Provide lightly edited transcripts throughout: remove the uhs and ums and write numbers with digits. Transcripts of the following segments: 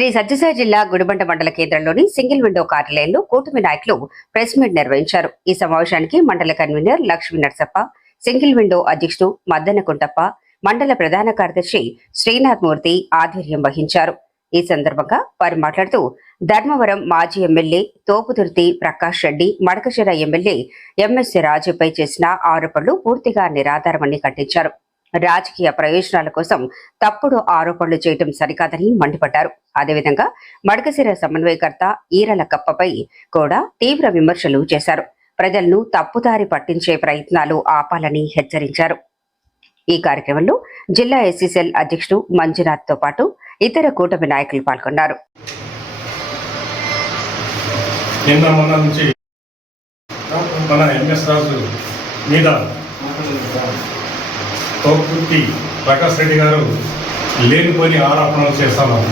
శ్రీ సత్యసాయి జిల్లా గుడిబండ మండల కేంద్రంలోని సింగిల్ విండో కార్యాలయంలో కూటమి నాయకులు ప్రెస్ మీట్ నిర్వహించారు. ఈ సమావేశానికి మండల convener Lakshmi Narasappa, single window అధ్యక్షుడు మద్దన కుంటప్ప, మండల ప్రధాన కార్యదర్శి శ్రీనాథ్ మూర్తి ఆధ్వర్యం వహించారు. ఈ సందర్భంగా వారు మాట్లాడుతూ ధర్మవరం మాజీ MLA Topudurthi Prakash Reddy, Madakasira MLA MS రాజుపై చేసిన ఆరోపణలు పూర్తిగా నిరాధారమని ఖండించారు. రాజకీయ ప్రయోజనాల కోసం తప్పుడు ఆరోపణలు చేయడం సరికాదని మండిపడ్డారు. అదేవిధంగా మడకశిర సమన్వయకర్త ఈరల కప్పపై కూడా తీవ్ర విమర్శలు చేశారు. ప్రజలను తప్పుదారి పట్టించే ప్రయత్నాలు ఆపాలని హెచ్చరించారు. ఈ కార్యక్రమంలో జిల్లా ఎస్సీసెల్ అధ్యక్షుడు మంజునాథ్ తో పాటు ఇతర కూటమి నాయకులు పాల్గొన్నారు. తోపుదుర్తి ప్రకాష్ రెడ్డి గారు లేనిపోని ఆరోపణలు చేస్తున్నారు.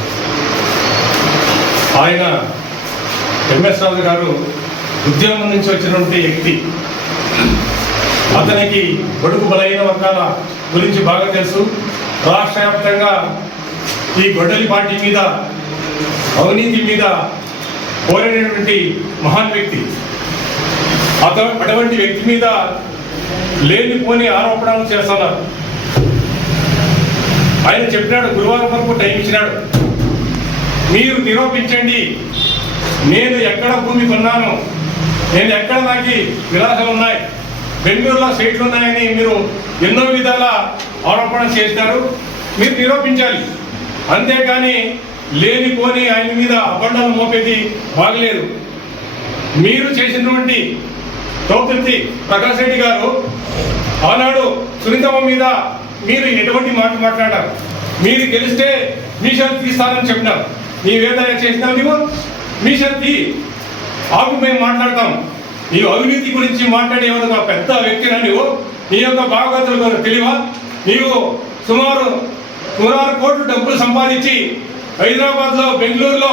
ఆయన ఎంఎస్ రాజు గారు ఉద్యమం నుంచి వచ్చినటువంటి వ్యక్తి. అతనికి బడుగు బలైన వర్గాల గురించి బాగా తెలుసు. రాష్ట్ర వ్యాప్తంగా ఈ గొడ్డలి పార్టీ మీద, అవినీతి మీద పోరాడినటువంటి మహాన్ వ్యక్తి. అటువంటి వ్యక్తి మీద లేనిపోని ఆరోపణలు చేస్తున్నారు. ఆయన చెప్పినాడు, గురువారం వరకు టైం ఇచ్చినాడు, మీరు నిరూపించండి, నేను ఎక్కడ భూమి కొన్నాను, నేను ఎక్కడ నాకు విలాసాలు ఉన్నాయి, బెంగళూరులో సైట్లు ఉన్నాయని మీరు ఎన్నో విధాల ఆరోపణ చేస్తారు, మీరు నిరూపించాలి. అంతేకాని లేనిపోని ఆయన మీద అబండాలు మోపేది బాగలేదు. మీరు చేసినటువంటి తోపుదుర్తి ప్రకాష్ రెడ్డి గారు ఆనాడు సునీతమ్మ మీద మీరు ఎటువంటి మాట మాట్లాడారు. మీరు గెలిస్తే మీ షర్ట్ తీస్తానని చెప్పినారు. నీవేదైనా చేసినావు, నీవు మీ షర్ట్ తీ, ఆకు మేము మాట్లాడతాం. నీవు అవినీతి గురించి మాట్లాడే ఒక పెద్ద వ్యక్తినా నీవు? నీ యొక్క భాగవతులు తెలివా? నీవు సుమారు 100 కోట్లు డబ్బులు సంపాదించి హైదరాబాద్లో, బెంగళూరులో,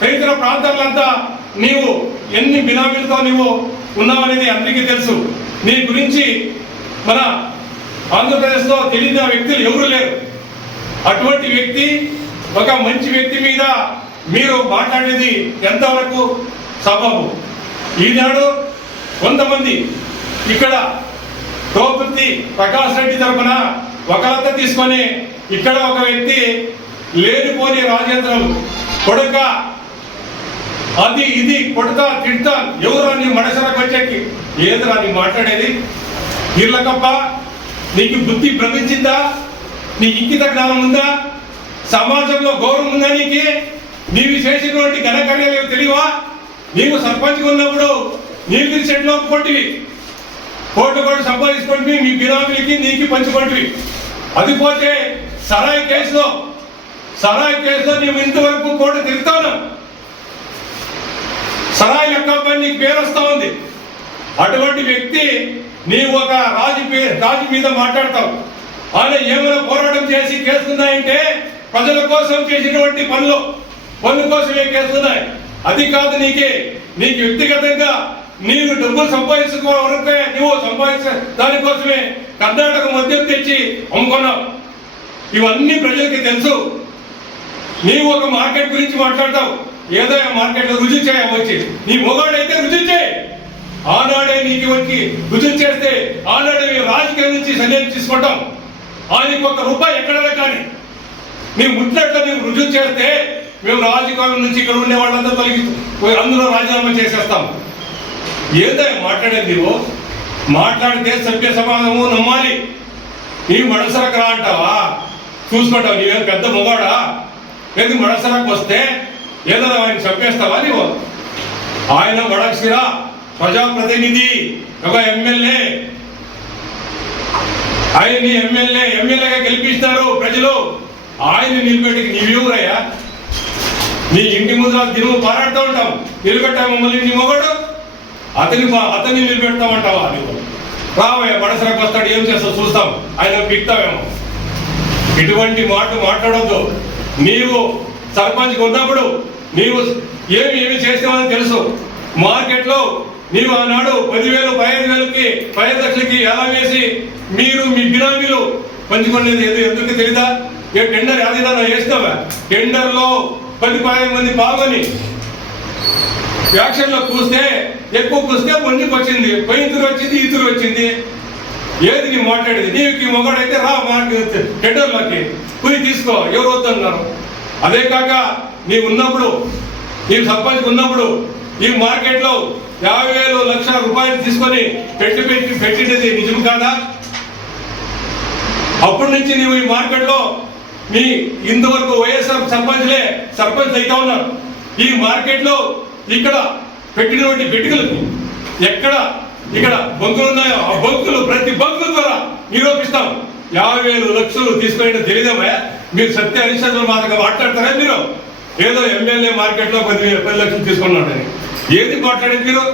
తదితర ప్రాంతాలంతా నీవు ఎన్ని బినామీలతో నీవు ఉన్నావనేది అందరికీ తెలుసు. నీ గురించి మన ఆంధ్రప్రదేశ్లో తెలియని వ్యక్తులు ఎవరు లేరు. అటువంటి వ్యక్తి, ఒక మంచి వ్యక్తి మీద మీరు మాట్లాడేది ఎంతవరకు సబబు? ఈనాడు కొంతమంది ఇక్కడ తోపుదుర్తి ప్రకాష్ రెడ్డి తరఫున వకాలత తీసుకొని ఇక్కడ ఒక వ్యక్తి లేనిపోని రాజేంద్రం కొడుక అది ఇది కొడతా తిడతా, ఎవరు నీ మనసరకు వచ్చేకి ఏదిరా నీ మాట్లాడేది? ఈర్లకప్ప, నీకు బుద్ధి భ్రమించిందా? నీ ఇంకిత జ్ఞానం ఉందా? సమాజంలో గౌరవం ఉందా? నీవు చేసినటువంటి ఘనకార్యాలు తెలియవా? నీవు సర్పంచ్గా ఉన్నప్పుడు నీళ్ళు చెట్లు ఒప్పుకొంటివి, కోట్లు సంపాదించుకుంటే మీ బినామీలకి నీకు పంచుకుంటువి. అది పోతే సరాయి కేసులో నీవు ఇంతవరకు కోర్టు తిరుగుతాను. సరాయి లెక్క నీకు పేరు వస్తా ఉంది. అటువంటి వ్యక్తి నీవు ఒక రాజు మీద మాట్లాడతావు. ఆయన ఏమైనా పోరాటం చేసి కేసుకున్నాయంటే ప్రజల కోసం చేసినటువంటి పనుల కోసమే కేసుకున్నాయి. అది కాదు, నీకు వ్యక్తిగతంగా నీవు డబ్బులు సంపాదించుకోవరకే నువ్వు సంపాదించే దానికోసమే కర్ణాటక మద్యం తెచ్చి అమ్ముకున్నావు. ఇవన్నీ ప్రజలకి తెలుసు. నీవు ఒక మార్కెట్ గురించి మాట్లాడతావు. ఏదో మార్కెట్లో రుజువు చేయవచ్చు. నీ మొగాడైతే రుజువు చేయి. ఆనాడే నీకు వచ్చి రుజువు చేస్తే ఆనాడే మేము రాజకీయం నుంచి సన్యాసం తీసుకుంటాం. ఆయనకు ₹1 ఎక్కడైనా కానీ నీవు ముట్టినట్లు నీవు రుజువు చేస్తే మేము రాజకీయం నుంచి ఇక్కడ ఉండే వాళ్ళంతా తొలగి అందులో రాజీనామా చేసేస్తాం. ఏదో మాట్లాడేది నీవు? మాట్లాడితే సభ్య సమాజము నమ్మాలి. నీవు మడసరకు రా అంటావా? చూసుకుంటావు. నీవేం పెద్ద మొగాడా? ఎందుకు మడసరకు వస్తే ఏదో ఆయన చంపేస్తావా నీవు? ఆయన మడకశిర ప్రజాప్రతినిధి, ఒక ఎమ్మెల్యే. ఆయన్ని ఎమ్మెల్యేగా గెలిపిస్తారు ప్రజలు. ఆయన నిలబెట్టి నీవెవరయ్యా? నీ ఇంటి ముందు దినము పారాడుతూ ఉంటాం. నిలబెట్టా మమ్మల్ని నీ మొగడు, అతన్ని నిలబెడతామంటావా? నీవు రావయ్యా, మడసరకు వస్తాడు, ఏం చేస్తావు చూస్తాం. ఆయన పిక్తావేమో. ఇటువంటి మాట్లాడొద్దు. నీవు సర్పంచ్గా ఉన్నప్పుడు నీవు ఏమి చేసావని తెలుసు. మార్కెట్లో నీవు ఆనాడు 10,000, 15,000కి 5 లక్షలకి ఎలా వేసి మీరు మీ బినామీలు పంచుకునేది ఎందుకు తెలీదా? ఏ టెండర్ ఏదైనా వేస్తావా? టెండర్లో 10-15 మంది పాల్గొని యాక్షన్లో కూస్తే ఎక్కువ కూస్తే ముందుకు వచ్చింది, పైతురు వచ్చింది, ఈతురు వచ్చింది. ఏది నీ మాట్లాడేది? నీకు మొగాడైతే రా టెండర్లోకి కుని తీసుకో, ఎవరు వద్దన్నారు. అదే కాక నీవు ఉన్నప్పుడు, నీవు సర్పంచ్ ఉన్నప్పుడు ఈ మార్కెట్లో 50,000 లక్షల రూపాయలు తీసుకొని పెట్టినది నిజం కాదా? అప్పటి నుంచి నీవు ఈ మార్కెట్లో నీ ఇంతవరకు వైఎస్ఆర్ సర్పంచ్ అయితే ఉన్నారు. ఈ మార్కెట్లో ఇక్కడ పెట్టినటువంటి పెట్టుకలకు ఇక్కడ బంకులు ఉన్నాయో ఆ బంకులు ప్రతి బంకుల ద్వారా నిరూపిస్తాం. 50,000 లక్షలు తీసుకునే తెలియదమ్మా? మీరు సత్య హరిశ్చంద్ర మాటగా మాట్లాడతారా? మీరు ఏదో ఎమ్మెల్యే మార్కెట్లో 10 లక్షలు తీసుకున్నాడని ఏది మాట్లాడేది మీరు?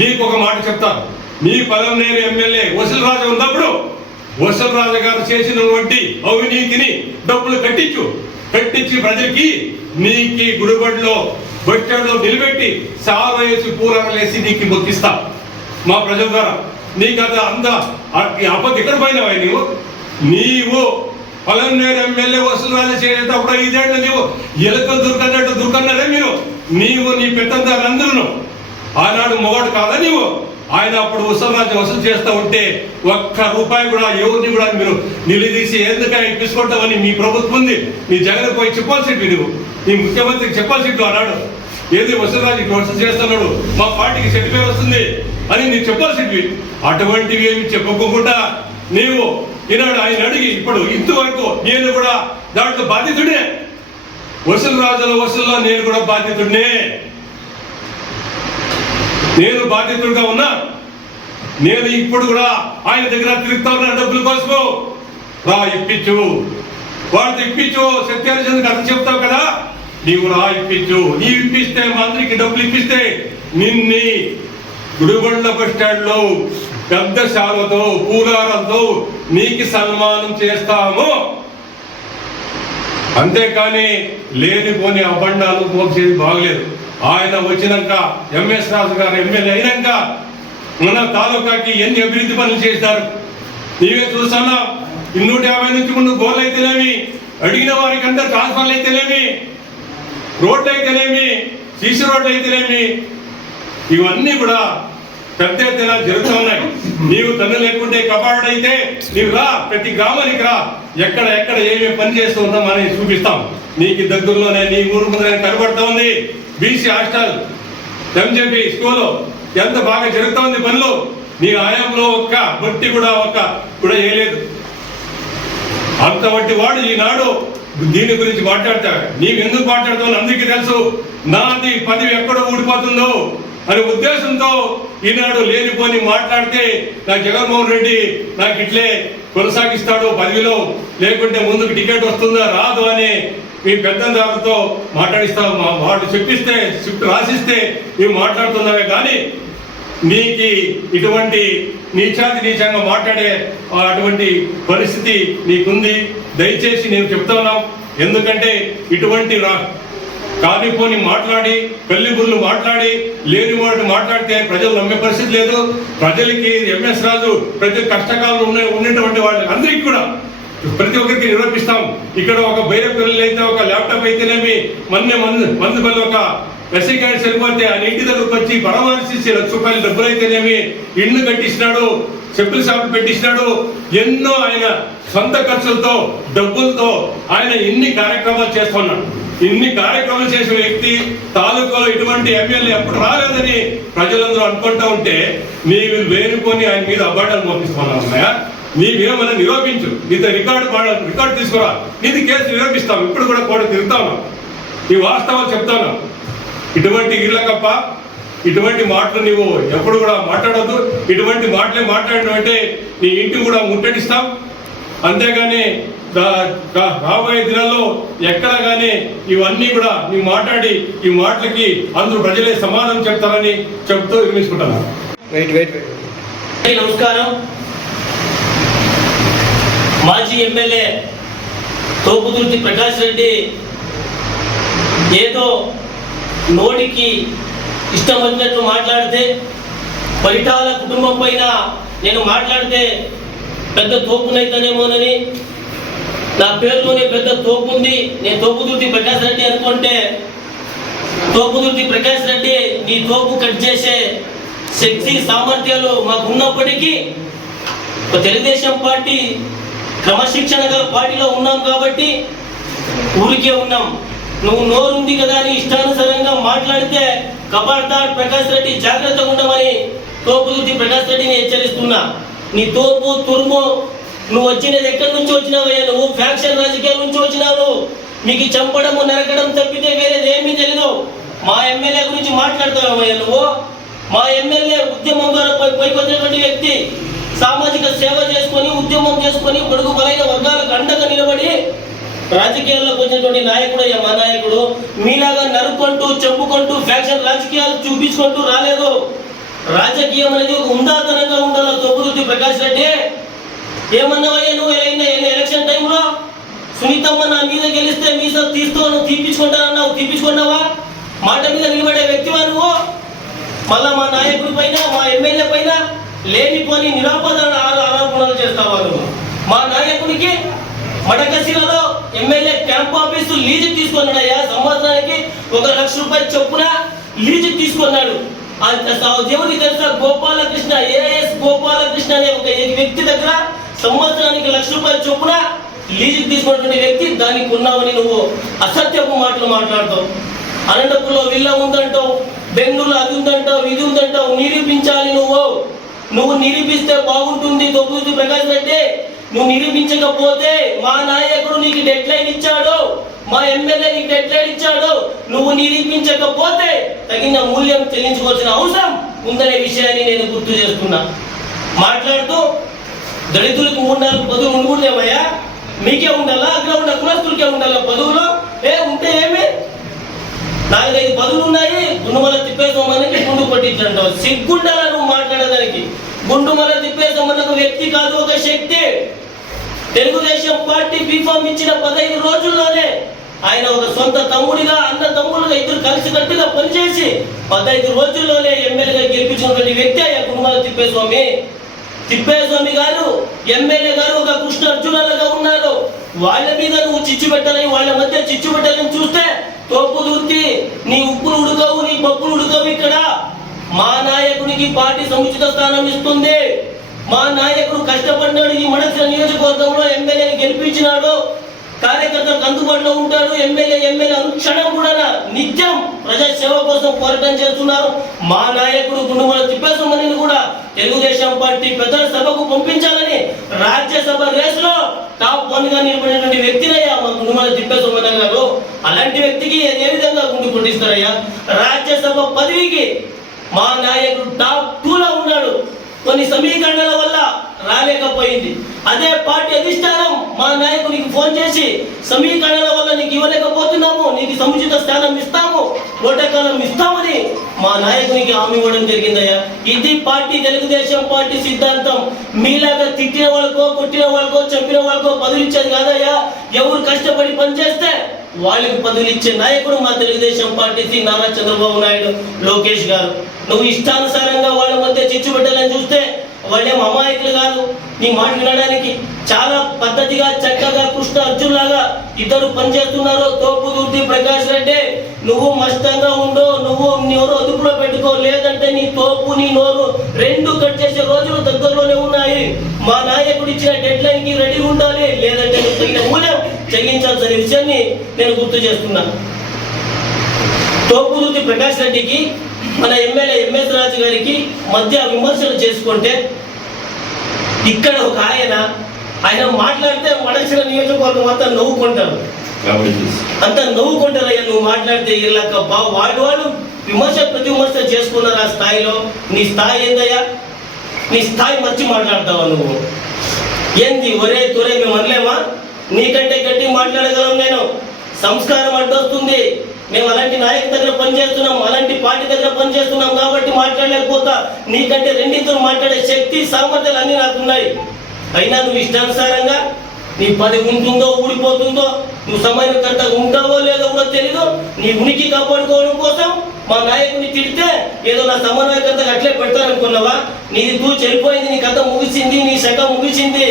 నీకు ఒక మాట చెప్తాను. నీ పలంనేరు ఎమ్మెల్యే వసూలు రాజు ఉన్నప్పుడు వసూలు రాజు గారు చేసినటువంటి అవినీతిని డబ్బులు కట్టించి ప్రజలకి నీకు గుడిబడిలో బస్ స్టాండ్లో నిలబెట్టి సాలు వేసి పూరాలు వేసి నీకు మొక్కిస్తా మా ప్రజల ద్వారా. నీకు అంత అబద్ధం ఎక్కడ పోయినావా? నీవు పలంనేరు ఎమ్మెల్యే వసూలు రాజు చేసేటప్పుడు 5 ఏళ్ళు నీవు ఎలుకలు దొరకన్నదే నీవు నీ పెద్దందరూ ఆనాడు మొగాడు కాదా నీవు? ఆయన అప్పుడు వసూలు చేస్తూ ఉంటే ఒక్క రూపాయి కూడా ఎవరిని కూడా మీరు నిలదీసి ఎందుకని ఇప్పించుకుంటామని మీ ప్రభుత్వం ఉంది. నీ జగన్ పోయి చెప్పాల్సింది, నువ్వు నీ ముఖ్యమంత్రికి చెప్పాల్సింది అన్నాడు. ఏది వసూలు చేస్తున్నాడు, మా పార్టీకి చెడ్డ పేరు వస్తుంది అని నీకు చెప్పాల్సింది. అటువంటివి ఏమి చెప్పుకోకుండా నీవు ఈనాడు ఆయన అడిగి ఇప్పుడు ఇంతవరకు నేను కూడా దాంట్లో బాధితుడే. వసూల్లో నేను కూడా బాధితుడినే. నేను బాధితుడిగా ఉన్నా. నేను ఇప్పుడు కూడా ఆయన దగ్గర తిరుగుతా ఉన్నా డబ్బుల కోసం. రా ఇప్పించు, వాడితో ఇప్పించు. సత్యహరిశ్చంద్రకి అర్థం చెప్తావు కదా, నీవు రా ఇప్పించు. నీవు ఇప్పిస్తే మంత్రికి డబ్బులు ఇప్పిస్తే నిన్ని గుడిబండ్ల బస్ స్టాండ్ లో పెద్ద శాలతో పూలారంతో నీకు సన్మానం చేస్తాము. అంతేకాని లేనిపోని అబండాలు మోసేది బాగలేదు. ఆయన వచ్చినాక ఎంఎస్ రాజు గారు ఎమ్మెల్యే అయినాక మన తాలూకాకి ఎన్ని అభివృద్ధి పనులు చేశారు నీవే చూస్తున్నా. 250 నుంచి ముందు గోర్లు అయితేనేమి, అడిగిన వారికి అంతా ట్రాన్స్ఫర్లు అయితేనేమి, రోడ్లు అయితేనేమి, సీసీ రోడ్లు అయితేనేమి, ఇవన్నీ కూడా పెద్ద ఎత్తున జరుగుతూ ఉన్నాయి. నీవు తను లేకుంటే కబాడు అయితే నీవు రా, ప్రతి గ్రామానికి రా, ఎక్కడ ఏమేమి పని చేస్తూ ఉన్నామని చూపిస్తాం. నీకు దగ్గరలోనే నీ ఊరు ముందు కనబడుతూ ఉంది. బీసీ హాస్టల్ ఎంజేపీ స్కూలు ఎంత బాగా జరుగుతూ ఉంది పనులు. నీ ఆయాంలో ఒక్క బట్టి కూడా వేయలేదు. అంతవంటి వాడు ఈనాడు దీని గురించి మాట్లాడతాడు. నీవు ఎందుకు మాట్లాడుతావు అందరికీ తెలుసు. నాది పదవి ఎక్కడ ఊడిపోతుందో అనే ఉద్దేశంతో ఈనాడు లేనిపోని మాట్లాడితే నా జగన్మోహన్ రెడ్డి నాకు ఇట్లే కొనసాగిస్తాడు పదవిలో, లేకుంటే ముందుకు టికెట్ వస్తుందా రాదు అని మీ పెద్దందారులతో మాట్లాడిస్తావు. వాళ్ళు చెప్పిస్తే స్క్రిప్ట్ రాసిస్తే మేము మాట్లాడుతున్నామే కానీ నీకు ఇటువంటి నీచంగా మాట్లాడే అటువంటి పరిస్థితి నీకుంది. దయచేసి నేను చెప్తా ఉన్నాం. ఎందుకంటే ఇటువంటి కానిపోని మాట్లాడి పెళ్లిబుర్లు మాట్లాడి లేని వాడు మాట్లాడితే ప్రజలు నమ్మే పరిస్థితి లేదు. ప్రజలకి ఎంఎస్ రాజు ప్రతి కష్టకాలంలో ఉన్నటువంటి వాళ్ళకి అందరికీ కూడా ప్రతి ఒక్కరికి నిరూపిస్తాం. ఇక్కడ ఒక బైర పిల్లలు అయితే ఒక ల్యాప్టాప్ అయితేనేమి, మందు బల్ల ఒక ఎస్సీ కార్డు సరిపోతే ఆయన ఇంటి దగ్గరకు వచ్చి పరామర్శించి ₹1,00,000 డబ్బులు అయితేనేమి, ఇల్లు కట్టించినాడు, చెప్పుల షాపులు పెట్టించినాడు. ఎన్నో ఆయన సొంత ఖర్చులతో డబ్బులతో ఆయన ఇన్ని కార్యక్రమాలు చేస్తున్నాడు. ఇన్ని కార్యక్రమాలు చేసిన వ్యక్తి తాలూకాలో ఇటువంటి ఎమ్మెల్యే అప్పుడు రాలేదని ప్రజలందరూ అనుకుంటా ఉంటే నీవు వేనుకొని ఆయన మీద అబార్డాలు మోపిస్తున్నాయా? నీవేమన్నా నిరూపించు. నీతో రికార్డు తీసుకురా, నీది కేసు నిరూపిస్తాం. ఇప్పుడు కూడా కూడా తిరుగుతాను. ఈ వాస్తవాలు చెప్తాను. ఇటువంటి ఇళ్ళకప్ప ఇటువంటి మాటలు నీవు ఎప్పుడు కూడా మాట్లాడద్దు. ఇటువంటి మాటలే మాట్లాడినంటే నీ ఇంటికి కూడా ముట్టడిస్తాం. అంతేగాని రాబోయే దినాల్లో ఎక్కడ కానీ ఇవన్నీ కూడా నీవు మాట్లాడి ఈ మాటలకి అందరూ ప్రజలే సమాధానం చెప్తారని చెప్తూ నిర్మించుకుంటాను. నమస్కారం. మాజీ ఎమ్మెల్యే తోపుదుర్తి ప్రకాష్ రెడ్డి ఏదో నోటికి ఇష్టం వచ్చినట్లు మాట్లాడితే, పరిటాల కుటుంబం పైన నేను మాట్లాడితే పెద్ద తోపునైతేనేమోనని, నా పేరులోనే పెద్ద తోపు ఉంది, నేను తోపుదుర్తి ప్రకాష్ రెడ్డి అనుకుంటే తోపుదుర్తి ప్రకాష్ రెడ్డి నీ తోపు కట్ చేసే శక్తి సామర్థ్యాలు మాకు ఉన్నప్పటికీ తెలుగుదేశం పార్టీ క్రమశిక్షణ గల పార్టీలో ఉన్నాం కాబట్టి ఊరికే ఉన్నాం. నువ్వు నోరుంది కదా అని ఇష్టానుసారంగా మాట్లాడితే కబార్దార్ ప్రకాష్ రెడ్డి జాగ్రత్తగా ఉండమని తోపుదుర్తి ప్రకాష్ రెడ్డిని హెచ్చరిస్తున్నా. నీ తోపు తురుము నువ్వు వచ్చినది ఎక్కడి నుంచి వచ్చినావయ్యా? నువ్వు ఫ్యాక్షన్ రాజకీయాల నుంచి వచ్చినావు. మీకు చంపడము నరకడం తప్పితే వేరేది ఏమీ తెలియదు. మా ఎమ్మెల్యే గురించి మాట్లాడుతున్నావయ్యా నువ్వు. మా ఎమ్మెల్యే ఉద్యమం ద్వారా పైకి వచ్చినటువంటి వ్యక్తి, సామాజిక సేవ చేసుకొని ఉద్యమం చేసుకొని పొడుగు బలైన వర్గాలకు అండగా నిలబడి రాజకీయాల్లోకి వచ్చినటువంటి నాయకుడు అయ్యా మా నాయకుడు. మీలాగా నరుక్కుంటూ చెప్పుకుంటూ ఫ్యాక్షన్ రాజకీయాలు చూపించుకుంటూ రాలేదు. రాజకీయం అనేది ఒక ఉందాతనంగా ఉండాలి. తోపుదుర్తి ప్రకాష్ రెడ్డి ఏమన్నావయ్యా నువ్వు ఎలక్షన్ టైంలో? సునీతమ్మ నా మీద గెలిస్తే మీసా నువ్వు తీపించుకుంటానన్నావు, తీపించుకున్నావా? మాట మీద నిలబడే వ్యక్తివా నువ్వు? మళ్ళా మా నాయకుడి పైన మా ఎమ్మెల్యే పైన లేనిపోని నిరాపద ఆరోపణలు చేస్తావా నువ్వు? మా నాయకుడికి మడకశిలలో ఎమ్మెల్యే క్యాంప్ ఆఫీసు లీజు తీసుకున్నాడయ్యా. సంవత్సరానికి 1 లక్ష రూపాయలు చొప్పున లీజు తీసుకున్నాడు. దేవుడికి తెలుసా, గోపాలకృష్ణ ఏఎస్ గోపాలకృష్ణ అనే ఒక వ్యక్తి దగ్గర సంవత్సరానికి 1 లక్ష రూపాయలు చొప్పున లీజుకు తీసుకున్నటువంటి వ్యక్తి. దానికి ఉన్నావని నువ్వు అసత్యపు మాటలు మాట్లాడతావు. అనంతపురంలో విల్లా ఉందంటావు, బెంగళూరులో అది ఉందంటావు, ఇది ఉందంటావు. నిరూపించాలి నువ్వు నిరూపిస్తే బాగుంటుంది. తోపుదుర్తి ప్రకాష్ రెడ్డి నువ్వు నిరూపించకపోతే మా నాయకుడు నీకు డెడ్ లైన్ ఇచ్చాడు, మా ఎమ్మెల్యే నీకు డెడ్ లైన్ ఇచ్చాడు. నువ్వు నిరూపించకపోతే తగిన మూల్యం చెల్లించుకోవాల్సిన అవసరం ఉందనే విషయాన్ని నేను గుర్తు చేస్తున్నా. మాట్లాడుతూ దళితులకు 3-4 పదవులు ఉండకూడదేమయ్యా? మీకే ఉండాలా? అక్కడ ఉన్న కులస్తులకే ఉండాలా పదవులు? ఉంటే ఏమి? 4-5 పదవులు ఉన్నాయి. గుండుమల తిప్పేసోమనికి గుండు కొట్టించంటావు. సిగ్గుండాలా నువ్వు మాట్లాడడానికి? గుండుమల తిప్పేసోమన్నకు వ్యక్తి కాదు, ఒక శక్తి. తెలుగుదేశం పార్టీ బీఫామ్ ఇచ్చిన 15 రోజుల్లోనే ఆయన ఒక సొంత తమ్ముడిగా, అన్న తమ్ముడుగా ఇద్దరు కలిసికట్టుగా పనిచేసి 15 రోజుల్లోనే ఎమ్మెల్యేగా గెలిపించినటువంటి వ్యక్తి ఆయన గుండుమల తిప్పేస్వామి గారు. ఎమ్మెల్యే గారు ఒక కృష్ణ అర్జునాలుగా ఉన్నారు. వాళ్ళ మీద నువ్వు చిచ్చు పెట్టాలని, వాళ్ళ మధ్య చిచ్చు పెట్టాలని చూస్తే తోపుదుర్తి నీ ఉప్పులు ఉడకవు, నీ పప్పులు ఉడకవు. ఇక్కడ మా నాయకుడికి పార్టీ సముచిత స్థానం ఇస్తుంది. మా నాయకుడు కష్టపడినాడు. ఈ మడసిన నియోజకవర్గంలో ఎమ్మెల్యేని గెలిపించినాడు. కార్యకర్తలకు అందుబాటులో ఉంటాడు. ఎమ్మెల్యే అనుక్షణం కూడా నిత్యం ప్రజాసేవ కోసం పోరాటం చేస్తున్నారు. మా నాయకుడు గుండుమల తిప్పేసోమని కూడా తెలుగుదేశం పార్టీ పెద్దల సభకు పంపించాలని రాజ్యసభ రేసులో టాప్ 1 గా నిలబడినటువంటి వ్యక్తినయ్యా మా గుండుమల తిప్పేసోమని గారు. అలాంటి వ్యక్తికి ఏ విధంగా గుండు కొట్టిస్తారయ్యా? రాజ్యసభ పదవికి మా నాయకుడు టాప్ 2 లో ఉన్నాడు. కొన్ని సమీకరణల వల్ల రాలేకపోయింది. అదే పార్టీ అధిష్టానం మా నాయకునికి ఫోన్ చేసి సమీకరణల వల్ల నీకు ఇవ్వలేకపోతున్నాము, నీకు సముచిత స్థానం ఇస్తాము, ఓటకాలం ఇస్తామని మా నాయకునికి హామీ ఇవ్వడం జరిగిందయ్యా. ఇది పార్టీ, తెలుగుదేశం పార్టీ సిద్ధాంతం. మీలాగా తిట్టిన వాళ్ళకో, కొట్టిన వాళ్ళకో, చంపిన వాళ్ళకో పదవులు ఇచ్చేది కాదయ్యా. ఎవరు కష్టపడి పనిచేస్తే వాళ్ళకి పదవులు ఇచ్చే నాయకుడు మా తెలుగుదేశం పార్టీ శ్రీ నారా చంద్రబాబు నాయుడు, లోకేష్ గారు. నువ్వు ఇష్టానుసారంగా వాళ్ళ మధ్య చిచ్చు పెట్టాలని చూస్తే వాళ్ళేం అమాయకులు కాదు. నీ మాట వినడానికి చాలా పద్ధతిగా, చక్కగా కృష్ణ అర్జున్ లాగా ఇద్దరు పనిచేస్తున్నారు. తోపుదుర్తి ప్రకాష్ రెడ్డి నువ్వు మస్తంగా ఉండు, నువ్వు నోరు అదుపులో పెట్టుకో, లేదంటే నీ తోపు నీ నోరు 2 కట్ చేసే రోజులు దగ్గరలోనే ఉన్నాయి. మా నాయకుడు ఇచ్చిన డెడ్ లైన్ కి రెడీ ఉండాలి, లేదంటే తగిన మూల్యం చెల్లించాల్సిన విషయాన్ని నేను గుర్తు చేస్తున్నాను. తోపుదుర్తి ప్రకాష్ రెడ్డికి మన ఎమ్మెల్యే ఎంఎస్ రాజు గారికి మధ్య విమర్శలు చేసుకుంటే ఇక్కడ ఒక ఆయన మాట్లాడితే మడచిన నియోజకవర్గం అంతా నవ్వుకుంటారు. అంతా నవ్వుకుంటారయ్యా నువ్వు మాట్లాడితే. ఇలా వాళ్ళు ప్రతి విమర్శ చేసుకున్నారు ఆ స్థాయిలో. నీ స్థాయి ఏందయ్యా? నీ స్థాయి మర్చి మాట్లాడతావా నువ్వు? ఏంది ఒరే తొరే మేము అనలేమా? నీకంటే గట్టి మాట్లాడగలం. నేను సంస్కారం అడ్డొస్తుంది. మేము అలాంటి నాయకుడి దగ్గర పనిచేస్తున్నాం, అలాంటి పార్టీ దగ్గర పనిచేస్తున్నాం కాబట్టి మాట్లాడలేకపోతా. నీకంటే రెండింతలు మాట్లాడే శక్తి, సామర్థ్యాలు అన్నీ నాకున్నాయి. అయినా నువ్వు ఇష్టానుసారంగా నీ పది ఉంటుందో ఊడిపోతుందో, నువ్వు సమన్వయకర్తగా ఉంటావో లేదో కూడా తెలీదు. నీ ఉనికి కాపాడుకోవడం కోసం మా నాయకుడిని తిడితే ఏదో నా సమన్వయకర్తగా అట్లే పెడతాననుకున్నావా? నీది చెల్లిపోయింది, నీ కథ ముగిసింది, నీ శక ముగిసింది.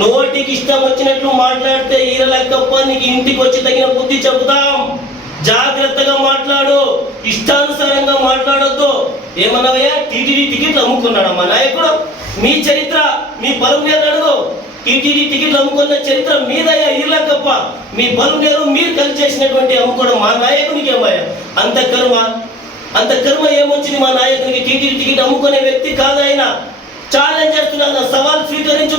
నోటికి ఇష్టం వచ్చినట్లు మాట్లాడితే ఈరలెక్కప్ప నీకు ఇంటికి వచ్చి తగిన బుద్ధి చెబుతాం. జాగ్రత్తగా మాట్లాడు, ఇష్టానుసారంగా మాట్లాడొద్దు. ఏమన్నావయ్యా, టీటీడీ టికెట్లు అమ్ముకున్నాడు మా నాయకుడు? మీ చరిత్ర, మీ బలం మీద అడుగు. టీటీడీ టికెట్లు అమ్ముకున్న చరిత్ర మీదయ్యా ఈర్లకప్ప. మీ బలం లేదు, మీరు కలిసి చేసినటువంటి అమ్ముకోవడం మా నాయకునికి ఏమయ్యా? అంత కర్మ ఏమొచ్చింది మా నాయకునికి? టీటీడీ టికెట్ అమ్ముకునే వ్యక్తి కాదు ఆయన. ఛాలెంజ్ చేస్తున్నాను, సవాల్ స్వీకరించు.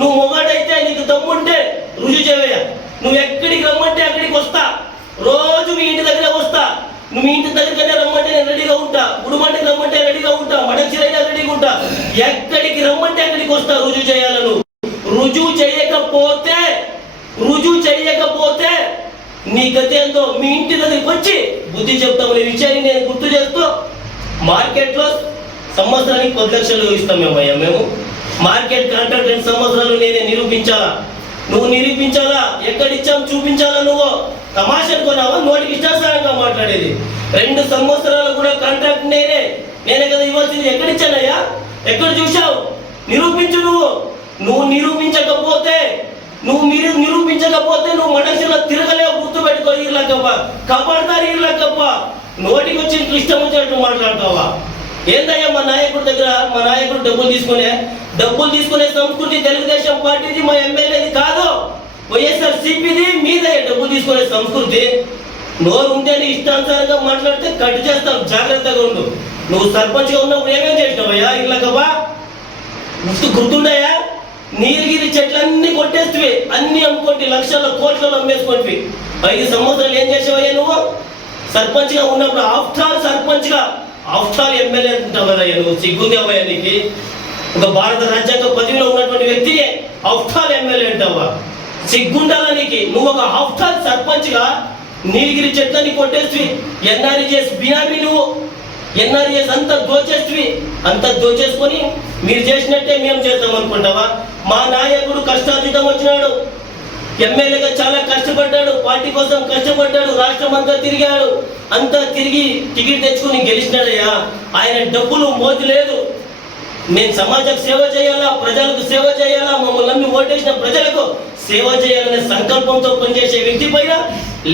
నువ్వు మొగాడైతే, నీకు దమ్ముంటే రుజువు చేయవయ్యా. నువ్వు ఎక్కడికి రమ్మంటే అక్కడికి వస్తా. రోజు మీ ఇంటి దగ్గర వస్తా. నువ్వు మీ ఇంటి దగ్గరనే రమ్మంటే నేను రెడీగా ఉంటా. గుడిమంటికి రమ్మంటే రెడీగా ఉంటా. మడచిరైనా రెడీగా ఉంటా. ఎక్కడికి రమ్మంటే అక్కడికి వస్తా. రుజువు చేయాలి. నువ్వు రుజువు చేయకపోతే నీ గతి ఎంతో మీ ఇంటి దగ్గరికి వచ్చి బుద్ధి చెప్తామనే విషయాన్ని నేను గుర్తు చేస్తూ, మార్కెట్లో సంవత్సరానికి 10 లక్షలు ఇస్తాం మేము. మార్కెట్ కాంట్రాక్ట్ 2 సంవత్సరాలు నేనే నిరూపించాలా? నువ్వు నిరూపించాలా? ఎక్కడిచ్చాం చూపించాలా? నువ్వు తమాషా కొన్నావా? నోటికి ఇష్టానుసారంగా మాట్లాడేది. 2 సంవత్సరాలు కూడా కాంట్రాక్ట్ నేనే కదా ఇవ్వాల్సింది. ఎక్కడిచ్చానయ్యా? ఎక్కడ చూసావు? నిరూపించు. నువ్వు నిరూపించకపోతే నువ్వు మనుషుల్లో తిరగలేవు. గుర్తు పెట్టుకో. ఈర్లకప్ప కబడతారు. ఈర్లకప్ప నోటికి వచ్చి ఇష్టం వచ్చినట్టు మాట్లాడతావా? ఏందయ్యా మా నాయకుడి దగ్గర? మా నాయకుడు డబ్బులు తీసుకునే సంస్కృతి తెలుగుదేశం పార్టీది, మా ఎమ్మెల్యేది కాదు. వైఎస్ఆర్సీపీది. మీదయ్యా డబ్బులు తీసుకునే సంస్కృతి. నోరు ఉంటేనే ఇష్టానుసారంగా మాట్లాడితే కట్ చేస్తాం. జాగ్రత్తగా ఉండు. నువ్వు సర్పంచ్గా ఉన్నప్పుడు ఏమేం చేసినావయ్యా? ఈర్లకప్ప గుర్తుండయా? నీలగిరి చెట్లన్నీ కొట్టేస్తే అన్ని అమ్ముకుంటే లక్షల కోట్లలో అమ్మేసుకుంటే 5 సంవత్సరాలు ఏం చేసావయ్యా నువ్వు? సర్పంచ్ గా ఉన్నప్పుడు ఆఫ్టర్ ఆల్ ఎమ్మెల్యే అంటావు కదా. నువ్వు సిగ్గుందేవయ్యా నీకు? ఒక భారత రాజ్యాంగ పదవిలో ఉన్నటువంటి వ్యక్తిని ఆఫ్టర్ ఆల్ ఎమ్మెల్యే అంటావా? సిగ్గుండాలా నీకు? నువ్వు ఒక ఆఫ్టర్ ఆల్ సర్పంచ్ గా నీలగిరి చెట్లని కొట్టేసి ఎన్ఆర్ఈఎస్ బినామీ. నువ్వు ఎన్ఆర్ఈఎస్ అంతా దోచేసుకొని మీరు చేసినట్టే మేము చేద్దాం అనుకుంటావా? మా నాయకుడు కష్టార్జితం వచ్చినాడు. ఎమ్మెల్యేగా చాలా కష్టపడ్డాడు. పార్టీ కోసం కష్టపడ్డాడు. రాష్ట్రం అంతా తిరిగాడు. అంతా తిరిగి టికెట్ తెచ్చుకుని గెలిచినాడయ్యా. ఆయన డబ్బులు మోజు లేదు. నేను సమాజానికి సేవ చేయాలా, ప్రజలకు సేవ చేయాలా, మమ్మల్ని నమ్మి ఓటేసిన ప్రజలకు సేవ చేయాలనే సంకల్పంతో పనిచేసే వ్యక్తి పైన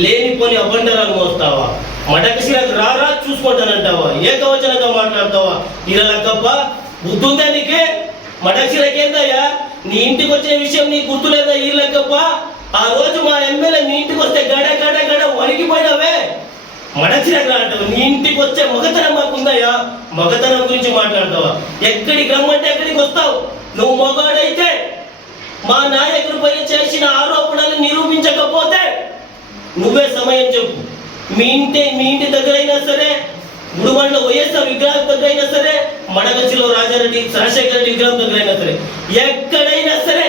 లేనిపోని అబండరాలు మోస్తావా? మడకశిలకు రారా చూసుకుంటానంటావా? ఏకవచనంగా మాట్లాడతావా? ఈర్లకప్ప బుద్ధుందా నీకే? మడకశిలకేందయ్యా? నీ ఇంటికి వచ్చే విషయం నీకు గుర్తులేదా? ఈర్లకప్ప ఆ రోజు మా ఎమ్మెల్యే నీ ఇంటికి వస్తే గడ వణికిపోయినావే. మడకశిలకు రాంటావు. నీ ఇంటికి వచ్చే మగతనం మాకుందయ్యా. మగతనం గురించి మాట్లాడతావా? ఎక్కడికి రమ్మంటే ఎక్కడికి వస్తావు. నువ్వు మగాడైతే మా నాయకుడిపై చేసిన ఆరోపణలు నిరూపించకపోతే నువ్వే సమయం చెప్పు. మీ ఇంటి దగ్గర అయినా సరే, గుడిబండ్ల వైఎస్ఆర్ విగ్రహం దగ్గర అయినా సరే, మడకచ్చిలో రాజారెడ్డి రాజశేఖర రెడ్డి విగ్రహం దగ్గర అయినా సరే, ఎక్కడైనా సరే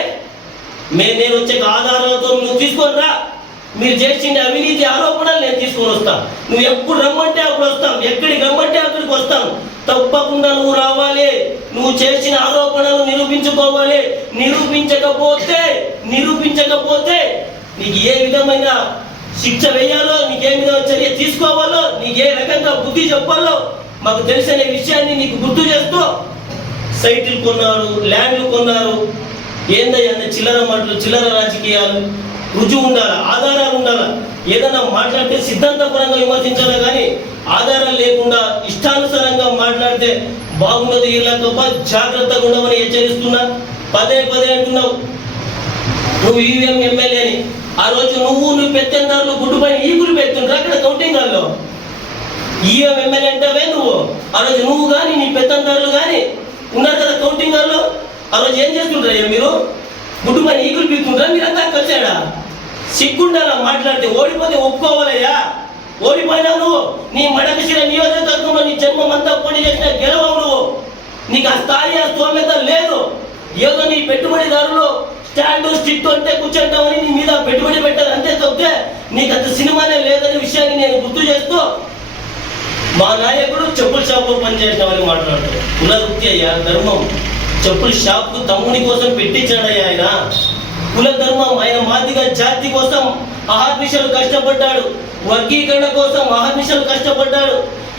నేను వచ్చే ఆధారాలతో నువ్వు తీసుకొని రా. మీరు చేసిన అవినీతి ఆరోపణలు నేను తీసుకొని వస్తాను. నువ్వు ఎప్పుడు రమ్మంటే అప్పుడు వస్తాం. ఎక్కడికి రమ్మంటే అక్కడికి వస్తాం. తప్పకుండా నువ్వు రావాలి. నువ్వు చేసిన ఆరోపణలు నిరూపించుకోవాలి. నిరూపించకపోతే నీకు ఏ విధమైన శిక్ష వేయాలో, నీకే విధంగా చర్య తీసుకోవాలో, నీకు ఏ రకంగా బుద్ధి చెప్పాలో మాకు తెలిసిన విషయాన్ని నీకు గుర్తు చేస్తూ, సైట్లు కొన్నారు, ల్యాండ్లు కొన్నారు. ఏందయ్యా చిల్లర మాటలు, చిల్లర రాజకీయాలు? రుజువు ఉండాలా, ఆధారాలు ఉండాలా. ఏదన్నా మాట్లాడితే సిద్ధాంతపరంగా విమర్శించాలా కానీ ఆధారాలు లేకుండా ఇష్టానుసారంగా మాట్లాడితే బాగుండదు. ఈర్లకప్ప జాగ్రత్తగా ఉండమని హెచ్చరిస్తున్నా. పదే అంటున్నావు నువ్వు ఈవీఎం ఎమ్మెల్యే అని. ఆ రోజు నువ్వు పెత్తందారులు గుడ్డు పైన ఈగులు పెడుతుంటారు అక్కడ కౌంటింగ్ హాల్లో. ఈవీఎం ఎమ్మెల్యే అంటావే నువ్వు. ఆ రోజు నువ్వు కానీ నీ పెత్తందారులు కానీ ఉన్నారు కదా కౌంటింగ్ హాల్లో. ఆ రోజు ఏం చేస్తుంటారయ్యా మీరు? గుడ్డు పైన ఈగులు పీక్తుంటారా? మీరంతా కలిసాడా? సిగ్గుండాలా మాట్లాడితే? ఓడిపోతే ఒప్పుకోవాలయ్యా. ఓడిపోయినా నువ్వు నీ మడకశిల నియోజకవర్గంలో నీ జన్మం అంతా పోటీ చేసిన గెలవవు నువ్వు. నీకు ఆ స్థాయి, ఆ స్తోమత లేదు. ఏదో నీ పెట్టుబడిదారులు స్టాండ్ స్టిక్ అంటే కూర్చుంటామని నీ మీద పెట్టుబడి పెట్టారు అంతే తప్పితే నీకు అంత సినిమానే లేదనే విషయాన్ని నేను గుర్తు చేస్తూ, మా నాయకుడు చెప్పుల షాపులో పనిచేసినామని మాట్లాడతాడు. కులవృత్తి అయ్యా, ధర్మం. చెప్పుల షాపు తమ్ముని కోసం పెట్టించాడయ్యా ఆయన. కుల ధర్మం. ఆయన మాదిగ జాతి కోసం అహర్నిశలు కష్టపడ్డాడు. వర్గీకరణ కోసం అహర్నిశలు కష్టపడ్డాడు.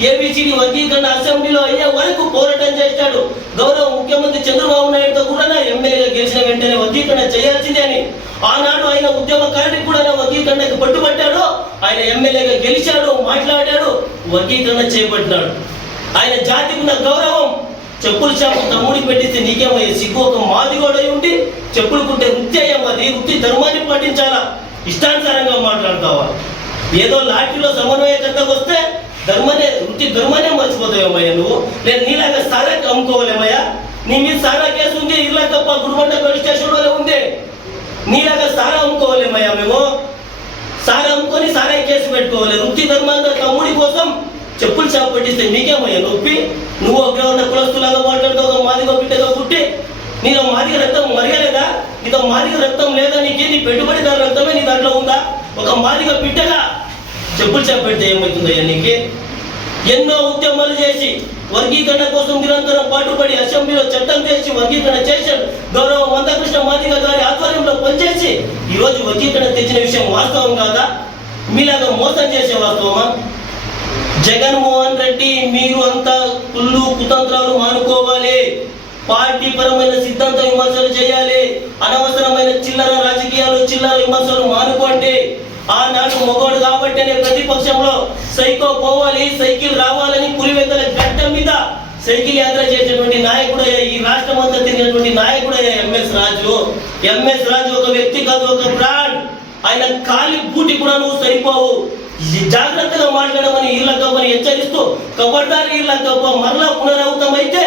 ఏబిసిడి వర్గీకరణ అసెంబ్లీలో అయ్యే వరకు పోరాటం చేశాడు. గౌరవ ముఖ్యమంత్రి చంద్రబాబు నాయుడుతో కూడా ఎమ్మెల్యేగా గెలిచిన వెంటనే వర్గీకరణ చేయాల్సిందే అని ఆనాడు ఆయన ఉద్యమకారుడికి కూడా వర్గీకరణకు పట్టుబట్టాడు. ఆయన ఆయన ఎమ్మెల్యేగా గెలిచాడు, మాట్లాడాడు, వర్గీకరణ చేపట్టినాడు. ఆయన జాతికి ఉన్న గౌరవం, చెప్పుల షాపు తమ్ముడికి పెట్టిస్తే నీకేమయ్యే సిగ్గు? ఒక మాదిగోడై ఉండి చెప్పులు కుట్టే వృత్తి అయ్యమ్మది, వృత్తి ధర్మాన్ని పాటించాలా, ఇష్టానుసారంగా మాట్లాడతావా? ఏదో లాఠీలో సమన్వయకర్తకు వస్తే వృత్తి ధర్మాన్ని మర్చిపోతావేమయ్యా నువ్వు? లేదు నీలాగా సారా అమ్ముకోవాలేమయ్యా? నీ మీద సారా కేసు ఉంది, ఇలా తప్ప గుడిబండ పోలీస్ స్టేషన్లోనే ఉంది. నీలాగా సారా అమ్ముకోవాలేమయ్యా? మేము సారా అమ్ముకొని సారా కేసు పెట్టుకోవాలి. వృత్తి ధర్మంగా తమ్ముడి కోసం చెప్పులు షాప్ పెట్టిస్తే నీకేమయ్యా నొప్పి? నువ్వు ఒక ఉన్న కులస్తులాగా మాట్లాడుతూ ఒక మాదిగ బిడ్డగా పుట్టి నీలో మాదిగ రక్తం మరగలేదా? నీతో మాదిగ రక్తం లేదా? నీ పెట్టుబడిదారు రక్తమే నీ దాంట్లో ఉందా? ఒక మాదిగ బిడ్డగా చెప్పులు షాప్ పెడితే ఏమవుతుందయ్యా నీకు? ఎన్నో ఉద్యమాలు చేసి వర్గీకరణ కోసం నిరంతరం పాటుపడి అసెంబ్లీలో చట్టం చేసి వర్గీకరణ చేశాడు. గౌరవ మందకృష్ణ మాదిగ గారి ఆధ్వర్యంలో పనిచేసి ఈరోజు వర్గీకరణ తెచ్చిన విషయం వాస్తవం కాదా? మీలాగా మోసం చేసే వాస్తవమా? జగన్మోహన్ రెడ్డి, మీరు అంతా కుళ్ళు కుతంత్రాలు మానుకోవాలి. పార్టీ పరమైన సిద్ధాంత విమర్శలు చేయాలి. అనవసరమైన చిల్లర రాజకీయాలు, చిల్లర విమర్శలు మానుకోండి. ఆనాడు మొగోడు కాబట్టినే ప్రతిపక్షంలో సైకో పోవాలి, సైకిల్ రావాలని పులివెందుల గడ్డ మీద సైకిల్ యాత్ర చేసినటువంటి నాయకుడయ్యా, ఈ రాష్ట్రం అంతా తిరిగినటువంటి నాయకుడయ్యా ఎంఎస్ రాజు. ఎంఎస్ రాజు ఒక వ్యక్తి కాదు, ఒక బ్రాండ్. ఆయన కాలి బూటి కూడా నువ్వు సరిపోవు. జాగ్రత్తగా మాట్లాడమని ఈళ్ళకప్పని హెచ్చరిస్తూ, కబడ్దారి ఈళ్ళకప్ప మరలా పునరావృతమైతే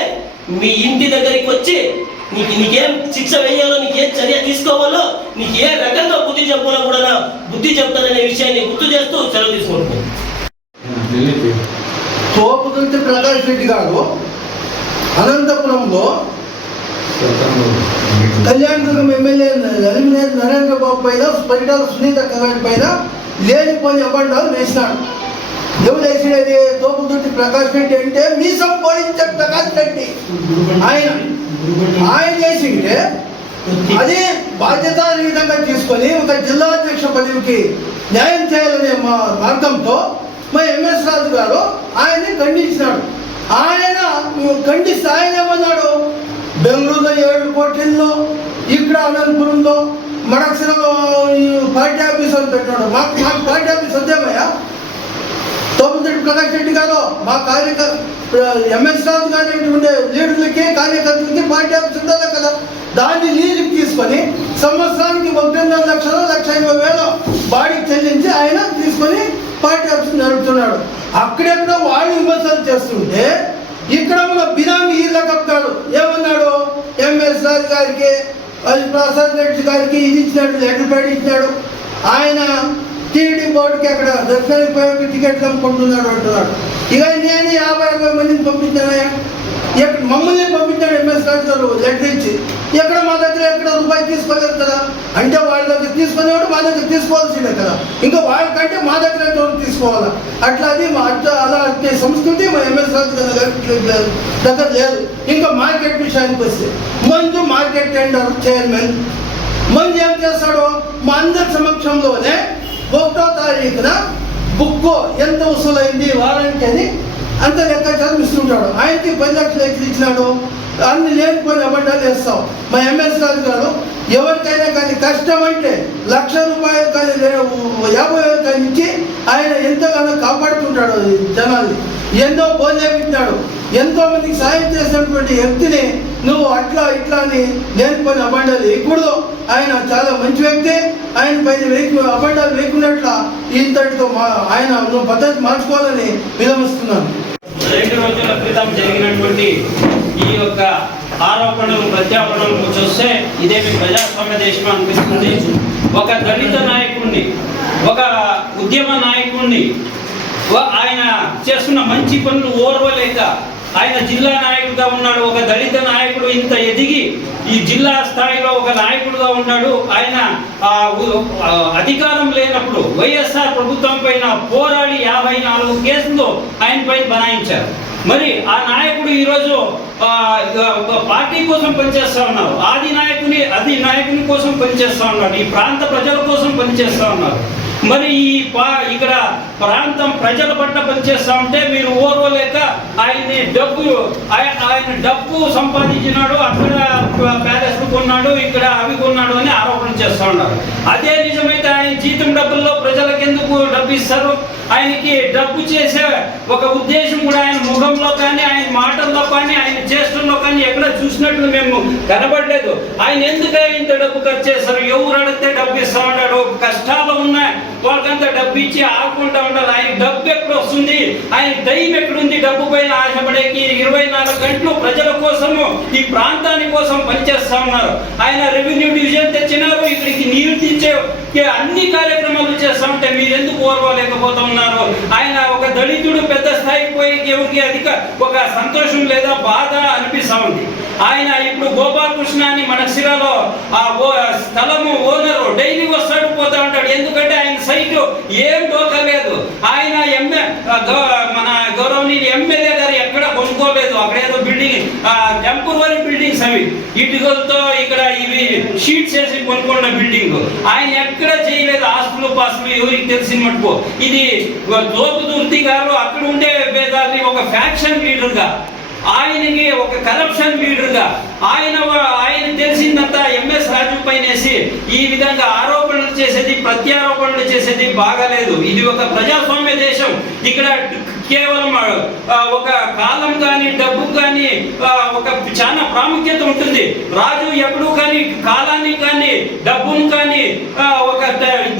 మీ ఇంటి దగ్గరికి వచ్చి నీకేం శిక్ష వేయాలో, నీకేం చర్య తీసుకోవాలో, నీకు ఏ రకంగా బుద్ధి చెప్పాలో కూడా బుద్ధి చెప్తారనే విషయాన్ని గుర్తు చేస్తూ సెలవు తీసుకుంటున్నాను. తోపుదుర్తి ప్రకాష్ రెడ్డి గారు అనంతపురంలో కళ్యాణదుర్గం ఎమ్మెల్యే నరేంద్ర బాబు పైన, పరిటాల సునీత కళ్యాణ్ పైన లేనిపోని అబండాలు వేసినాడు. ఎవరు వేసినది? తోపుదుర్తి ప్రకాష్ రెడ్డి అంటే మీసం పోయించే ప్రకాష్ రెడ్డి. ఆయన చేసింటే అదే బాధ్యతారహితంగా తీసుకొని ఒక జిల్లా అధ్యక్ష పదవికి న్యాయం చేయాలనే మార్గంతో మా ఎంఎస్ రాజు గారు ఆయన్ని ఖండించినాడు. ఆయన ఖండిస్తే ఆయన ఏమన్నాడు? బెంగళూరులో 7 కోట్లలో, ఇక్కడ అనంతపురంలో మడక్సిరలో పార్టీ ఆఫీస్ అని పెట్టాడు. మాకు పార్టీ ఆఫీస్ వద్దేమయ్యా? తోపుదుర్తి ప్రకాష్ రెడ్డి గారు మా ఎంఎస్ రాజు గారి ఉండే లీడర్లకి, కార్యకర్తలకి పార్టీ ఆఫీస్ ఉండాలి కదా. దాన్ని లీజుకి తీసుకొని సంవత్సరానికి 1.5 లక్షలు, 1,50,000 బాడీకి చెల్లించి ఆయన తీసుకొని పార్టీ ఆఫీస్ నడుపుతున్నాడు. అక్కడెక్కడ వాళ్ళు విమర్శలు చేస్తుంటే ఇక్కడ మన బినామీ ఈళ్ళ కప్తాడు. ఏమన్నాడు? ఎంఎస్ రాజు గారికి, ప్రసాద్ రెడ్డి గారికి ఇది ఇచ్చినాడు, లెటర్ ప్యాడ్ ఇచ్చినాడు. ఆయన టీడీ బోర్డుకి అక్కడ దర్శనానికి పోయి టికెట్లు అమ్ముకుంటున్నాడు అంటున్నాడు. ఇక నేను 50-60 మందిని పంపించానయ్యా. మమ్మల్ని పంపించాడు ఎంఎస్ రాజు గారు లెటర్ ఇచ్చి. ఎక్కడ మా దగ్గర ఎక్కడ రూపాయి తీసుకోలేదు కదా. అంటే వాళ్ళ దగ్గర తీసుకునేవాడు మా దగ్గర తీసుకోవాల్సిందే కదా. ఇంకా వాళ్ళకంటే మా దగ్గర తీసుకోవాలా? అట్లా అది అలా సంస్కృతి మా ఎంఎస్ రాజు దగ్గర లేదు. ఇంకా మార్కెట్ విషయానికి వస్తే, Manju market tender chairman Manju ఏం చేస్తాడు? మా అందరి సమక్షంలోనే 1వ తారీఖున బుక్ ఎంత వసూలైంది వారానికి అని అంత లెక్కాచారం ఇస్తుంటాడు. ఆయనకి 10 లక్షలు ఎట్లు ఇచ్చినాడు. అన్ని లేనిపోయిన అబద్ధాలు వేస్తాం. మా ఎంఎస్ రాజు గారు ఎవరికైనా కానీ కష్టం అంటే ₹1,00,000 కానీ 50,000 కానీ ఇచ్చి ఆయన ఎంతగానో కాపాడుతుంటాడు జనాల్ని. ఎన్నో భోజనం, ఎంతో మందికి సాయం చేసినటువంటి వ్యక్తిని నువ్వు అట్లా ఇట్లా అని లేనిపోయిన అబద్ధాలు వేయకూడదు. ఆయన చాలా మంచి వ్యక్తి. ఆయన పైన అబద్ధాలు వేయకున్నట్ల ఇంతటితో ఆయన నువ్వు పద్ధతి మార్చుకోవాలని వినమిస్తున్నాను. 2 రోజుల క్రితం జరిగినటువంటి ఈ యొక్క ఆరోపణలు ప్రత్యారోపణలు చూస్తే ఇదేమి ప్రజాస్వామ్య దేశం అనిపిస్తుంది. ఒక దళిత నాయకుడిని, ఒక ఉద్యమ నాయకుడిని, ఆయన చేస్తున్న మంచి పనులు ఓర్వలేక ఆయన జిల్లా నాయకుడిగా ఉన్నాడు. ఒక దళిత నాయకుడు ఇంత ఎదిగి ఈ జిల్లా స్థాయిలో ఒక నాయకుడుగా ఉన్నాడు. ఆయన అధికారం లేనప్పుడు వైఎస్ఆర్ ప్రభుత్వం పైన పోరాడి 54 కేసులు ఆయన పైన బనాయించారు. మరి ఆ నాయకుడు ఈరోజు పార్టీ కోసం పనిచేస్తా ఉన్నారు. ఆది నాయకుని కోసం పనిచేస్తా ఉన్నారు. ఈ ప్రాంత ప్రజల కోసం పనిచేస్తా ఉన్నారు. మరి ఇక్కడ ప్రాంతం ప్రజల పట్ల పనిచేస్తా ఉంటే మీరు ఓర్వలేక ఆయన డబ్బు సంపాదించినాడు, అక్కడ ప్యాలెస్లు కొన్నాడు, ఇక్కడ అవి కొన్నాడు అని ఆరోపణ చేస్తూ ఉన్నారు. అదే నిజమైతే ఆయన జీతం డబ్బుల్లో ప్రజలకు ఎందుకు డబ్బు ఇస్తారు? ఆయనకి డబ్బు చేసే ఒక ఉద్దేశం కూడా ఆయన ముఖంలో కానీ, ఆయన మాటల్లో కానీ, ఆయన చేష్టల్లో కానీ ఎక్కడ చూసినట్లు మేము కనబడలేదు. ఆయన ఎందుకు ఇంత డబ్బు ఖర్చు చేస్తారు? ఎవరు అడిగితే డబ్బు ఇస్తా ఉన్నాడు. కష్టాలు ఉన్నాయి వాళ్ళకంతా డబ్బు ఇచ్చి ఆడుకుంటా ఉండాలి. ఆయన డబ్బు ఎక్కడ వస్తుంది? ఆయన టైం ఎక్కడుంది? డబ్బు పైన ఆశపడేకి 24 గంటలు ప్రజల కోసము, ఈ ప్రాంతాని కోసం పనిచేస్తా ఉన్నారు. ఆయన రెవెన్యూ డివిజన్ తెచ్చినారు, ఇక్కడికి నీళ్లు తెచ్చే అన్ని కార్యక్రమాలు చేస్తా ఉంటే మీరు ఎందుకు ఓర్వలేకపోతా ఉన్నారు? ఆయన ఒక దళితుడు పెద్ద స్థాయికి పోయి ఎవరికి అధిక ఒక సంతోషం లేదా బాధ అనిపిస్తా ఉంది. ఆయన ఇప్పుడు గోపాలకృష్ణ అని మన సిరాలో ఆ స్థలము ఓనరు డైలీ వస్తాడు పోతా ఉంటాడు. ఎందుకంటే ఆయన సైట్ ఏం దోకలేదు. ఆయన మన గౌరవనీయ ఎమ్మెల్యే గారు ఎక్కడ కొనుక్కోలేదు. అక్కడ ఏదో బిల్డింగ్ టెంపరరీ బిల్డింగ్స్ అవి ఇటుకలతో ఇక్కడ ఇవి షీట్స్ వేసి కొనుక్కున్న బిల్డింగ్ ఆయన ఎక్కడ చేయలేదు. ఆస్తులు పాస్తులు ఎవరికి తెలిసిన మటుకు ఇది దోపుదుర్తి గారు అక్కడ ఉండే భేదాన్ని ఒక ఫ్యాక్షన్ లీడర్ గా, ఆయనకి ఒక కరప్షన్ లీడర్ గా ఆయన తెలిసిందంతా ఎంఎస్ రాజు పైనేసి ఈ విధంగా ఆరోపణలు చేసేది, ప్రత్యారోపణలు చేసేది బాగాలేదు. ఇది ఒక ప్రజాస్వామ్య దేశం. ఇక్కడ కేవలం ఒక కాలం కానీ డబ్బు కానీ ఒక చాలా ప్రాముఖ్యత ఉంటుంది. రాజు ఎప్పుడు కానీ కాలాన్ని కానీ డబ్బును కానీ ఒక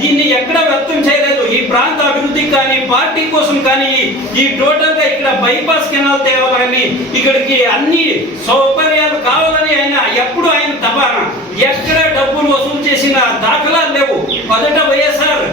దీన్ని ఎక్కడ వ్యక్తం చేయలేదు. ఈ ప్రాంత అభివృద్ధికి కానీ పార్టీ కోసం కానీ ఈ టోటల్ గా ఇక్కడ బైపాస్ కెనాల్ తేవాలని, ఇక్కడికి అన్ని సౌకర్యాలు కావాలని ఎప్పుడు ఆయన తపాన. ఎక్కడ డబ్బులు వసూలు చేసిన దాఖలాలు లేవు. మొదట వైఎస్ఆర్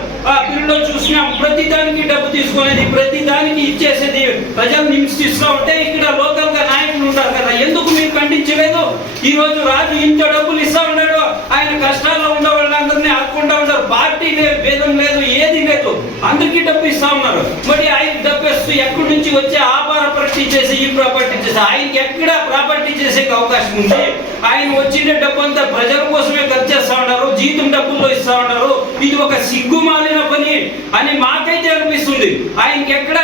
పీరియడ్ లో చూసినాం, ప్రతి దానికి డబ్బు తీసుకునేది, ప్రతి దానికి ఇచ్చేసేది, ప్రజలు హింసిస్తూ ఉంటే ఇక్కడ లోకల్ గా నాయకులు ఉంటారు కదా, ఎందుకు మీరు ఖండించలేదు? ఈ రోజు రాజు ఇంత డబ్బులు ఇస్తా ఉన్నాడు, ఆయన కష్టాల్లో ఉండే వాళ్ళందరినీ ఆదుకుంటా ఉంటారు. పార్టీ లేదు, భేదం లేదు, ఏది లేదు, అందరికీ డబ్బు ఇస్తా ఉన్నారు. మరి ఆయన డబ్బు ఇస్తూ ఎక్కడి నుంచి వచ్చే ఆ ప్రాపర్టీ చేసి ఈ ప్రాపర్టీ చేసి ఆయనకి ఎక్కడ ప్రాపర్టీ చేసే అవకాశం ఉంది? ఆయన వచ్చిన డబ్బు అంతా ప్రజల కోసమే ఖర్చు చేస్తా ఉన్నారు, జీతం డబ్బుల్లో ఇస్తా ఉన్నారు. ఇది ఒక సిగ్గుమాలిన పని అని మాకైతే అనిపిస్తుంది. ఆయనకి ఎక్కడ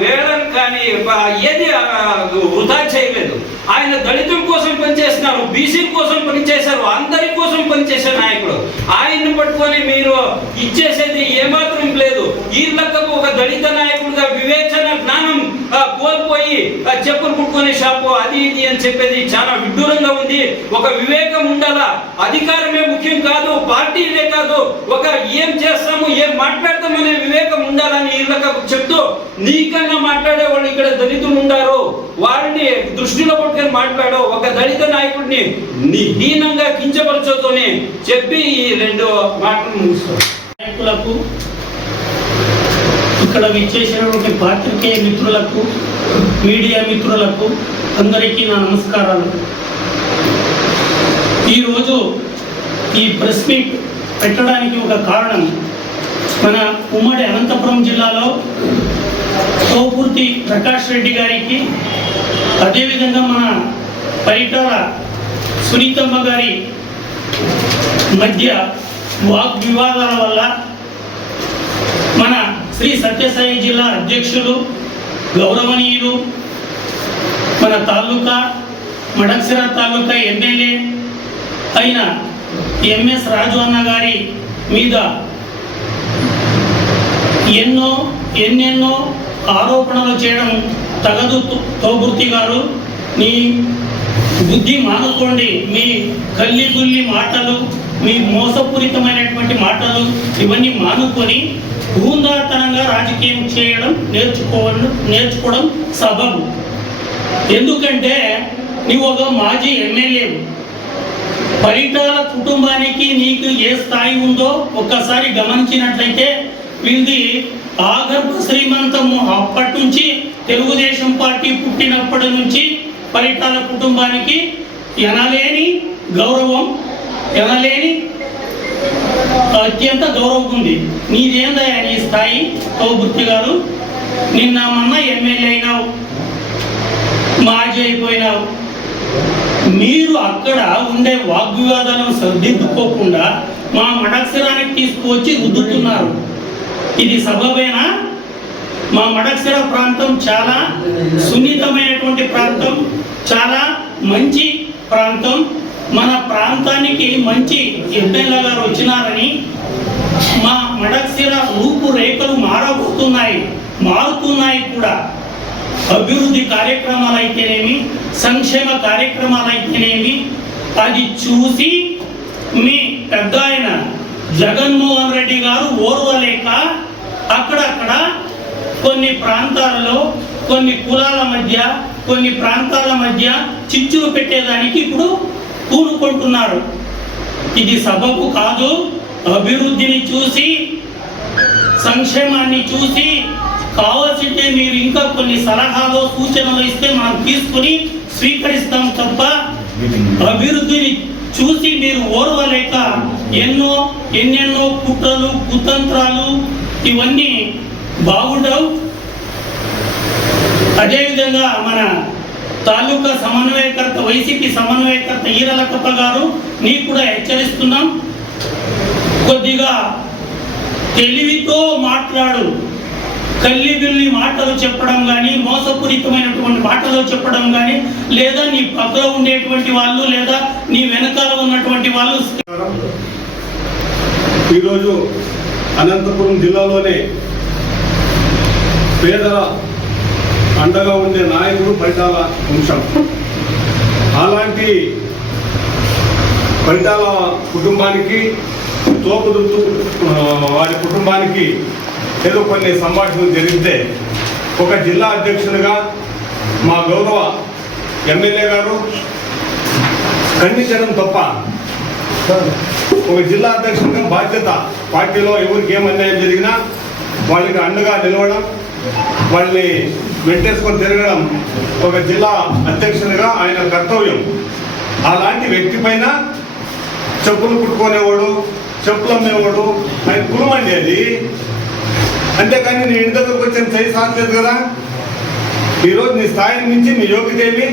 వేయడం కానీ ఏది వృధా చేయలేదు. ఆయన దళితుల కోసం పనిచేస్తున్నారు, బీసీ కోసం పనిచేశారు, అందరి కోసం పనిచేసే నాయకుడు. ఆయన్ని పట్టుకొని మీరు ఇచ్చేసేది ఏమాత్రం లేదు. ఈ లెక్కకు ఒక దళిత నాయకుడుగా వివేచన జ్ఞానం కోల్పోయి చెప్పులు కుట్టుకునే షాపు అది ఇది అని చెప్పేది చాలా విడ్డూరంగా ఉంది. ఒక వివేకం ఉండాలా. అధికారమే ముఖ్యం కాదు, పార్టీలే కాదు, ఒక ఏం చేస్తాము ఏం మాట్లాడతామనే వివేకం ఉండాలని ఈ లెక్కకు చెప్తూ నీకన్నా మాట్లాడే వాళ్ళు ఇక్కడ దళితులు ఉండారు, వారిని దృష్టిలో పట్టుకొని మాట్లాడు. ఒక దళిత నాయకుడిని హీనంగా కించపరచొద్దని చెప్పి ఈ 2 మాటలు ముగిస్తారు. నాయకులకు, ఇక్కడ విచ్చేసినటువంటి పాత్రికేయ మిత్రులకు, మీడియా మిత్రులకు అందరికీ నా నమస్కారాలు. ఈరోజు ఈ ప్రెస్ మీట్ పెట్టడానికి ఒక కారణం, మన ఉమ్మడి అనంతపురం జిల్లాలో తోపుర్తి ప్రకాష్ రెడ్డి గారికి, అదేవిధంగా మన పరిటాల సునీతమ్మ గారి మధ్య వాగ్వివాదాల వల్ల మన శ్రీ సత్యసాయి జిల్లా అధ్యక్షులు గౌరవనీయులు, మన తాలూకా మడక్సిరా తాలూకా ఎమ్మెల్యే అయిన ఎంఎస్ రాజు అన్న గారి మీద ఎన్నెన్నో ఆరోపణలు చేయడం తగదు. తోబుర్తి గారు, మీ బుద్ధి మానుకోండి. మీ కల్లిగుల్లి మాటలు, మీ మోసపూరితమైనటువంటి మాటలు ఇవన్నీ మానుకొని హూందాతనంగా రాజకీయం చేయడం నేర్చుకోవడం సబబు. ఎందుకంటే నీవు ఒక మాజీ ఎమ్మెల్యే, పరిటాల కుటుంబానికి నీకు ఏ స్థాయి ఉందో ఒక్కసారి గమనించినట్లయితే వీళ్ళది ఆగర్భ శ్రీమంతము. అప్పటి నుంచి తెలుగుదేశం పార్టీ పుట్టినప్పటి నుంచి పరిటాల కుటుంబానికి ఎనలేని గౌరవం, ఎనలేని అత్యంత గౌరవం ఉంది. నీదేందయ్యా నీ స్థాయి? తోబుర్తి గారు, నిన్న మొన్న ఎమ్మెల్యే అయినావు, మాజీ అయిపోయినావు. మీరు అక్కడ ఉండే వాగ్వివాదాలను సర్దిద్దుకోకుండా మా మడక్సిరానికి తీసుకువచ్చి రుద్దుతున్నారు. ఇది సబబేనా? మా మడక్సిర ప్రాంతం చాలా సున్నితమైనటువంటి ప్రాంతం, చాలా మంచి ప్రాంతం. మన ప్రాంతానికి మంచి ఎమ్మెల్యే గారు వచ్చినారని మా మడక్సిర రూపురేఖలు మారుతున్నాయి కూడా. అభివృద్ధి కార్యక్రమాలు అయితేనేమి, సంక్షేమ కార్యక్రమాలు అయితేనేమి, అది చూసి మీ పెద్ద ఆయన జగన్మోహన్ రెడ్డి గారు ఓర్వలేక అక్కడక్కడ కొన్ని ప్రాంతాలలో కొన్ని కులాల మధ్య కొన్ని ప్రాంతాల మధ్య చిచ్చులు పెట్టేదానికి ఇప్పుడు పూనుకుంటున్నారు. ఇది సబబు కాదు. అభివృద్ధిని చూసి, సంక్షేమాన్ని చూసి కావాల్సింటే మీరు ఇంకా కొన్ని సలహాలు సూచనలు ఇస్తే మనం తీసుకుని స్వీకరిస్తాం తప్ప అభివృద్ధిని చూసి మీరు ఓర్వలేక ఎన్నెన్నో కుట్రలు కుతంత్రాలు ఇవన్నీ బాగుండవు. అదేవిధంగా మన తాలూకా సమన్వయకర్త వైసీపీ సమన్వయకర్త ఈరలకప్ప గారు నీకు కూడా హెచ్చరిస్తున్నాం, కొద్దిగా తెలివితో మాట్లాడు. కల్లిబిల్లి మాటలు చెప్పడం కానీ, మోసపూరితమైనటువంటి మాటలు చెప్పడం కానీ, లేదా నీ పక్కలో ఉండేటువంటి వాళ్ళు లేదా నీ వెనకాల ఉన్నటువంటి వాళ్ళు. ఈరోజు అనంతపురం జిల్లాలోనే పేదల అండగా ఉండే నాయకుడు పరిటాల వంశం. అలాంటి పరిటాల కుటుంబానికి, తోపుదుర్తు వారి కుటుంబానికి ఏదో కొన్ని సంభాషణలు జరిగితే ఒక జిల్లా అధ్యక్షునిగా మా గౌరవ ఎమ్మెల్యే గారు ఖండించడం తప్ప ఒక జిల్లా అధ్యక్షునిగా బాధ్యత, పార్టీలో ఎవరికి ఏం అన్యాయం జరిగినా వాళ్ళకి అండగా నిలవడం, వాళ్ళని వెంటేసుకొని తిరగడం ఒక జిల్లా అధ్యక్షునిగా ఆయన కర్తవ్యం. అలాంటి వ్యక్తి పైన చెప్పులు కుట్టుకునేవాడు, చెప్పులు అమ్మేవాడు ఆయన కులమండి అది. అంతేకాని నీ ఇంటి దగ్గరకు వచ్చిన చేయి సాధలేదు కదా. ఈరోజు నీ స్థాయిని మించి మీ యోగ్యత ఏమి,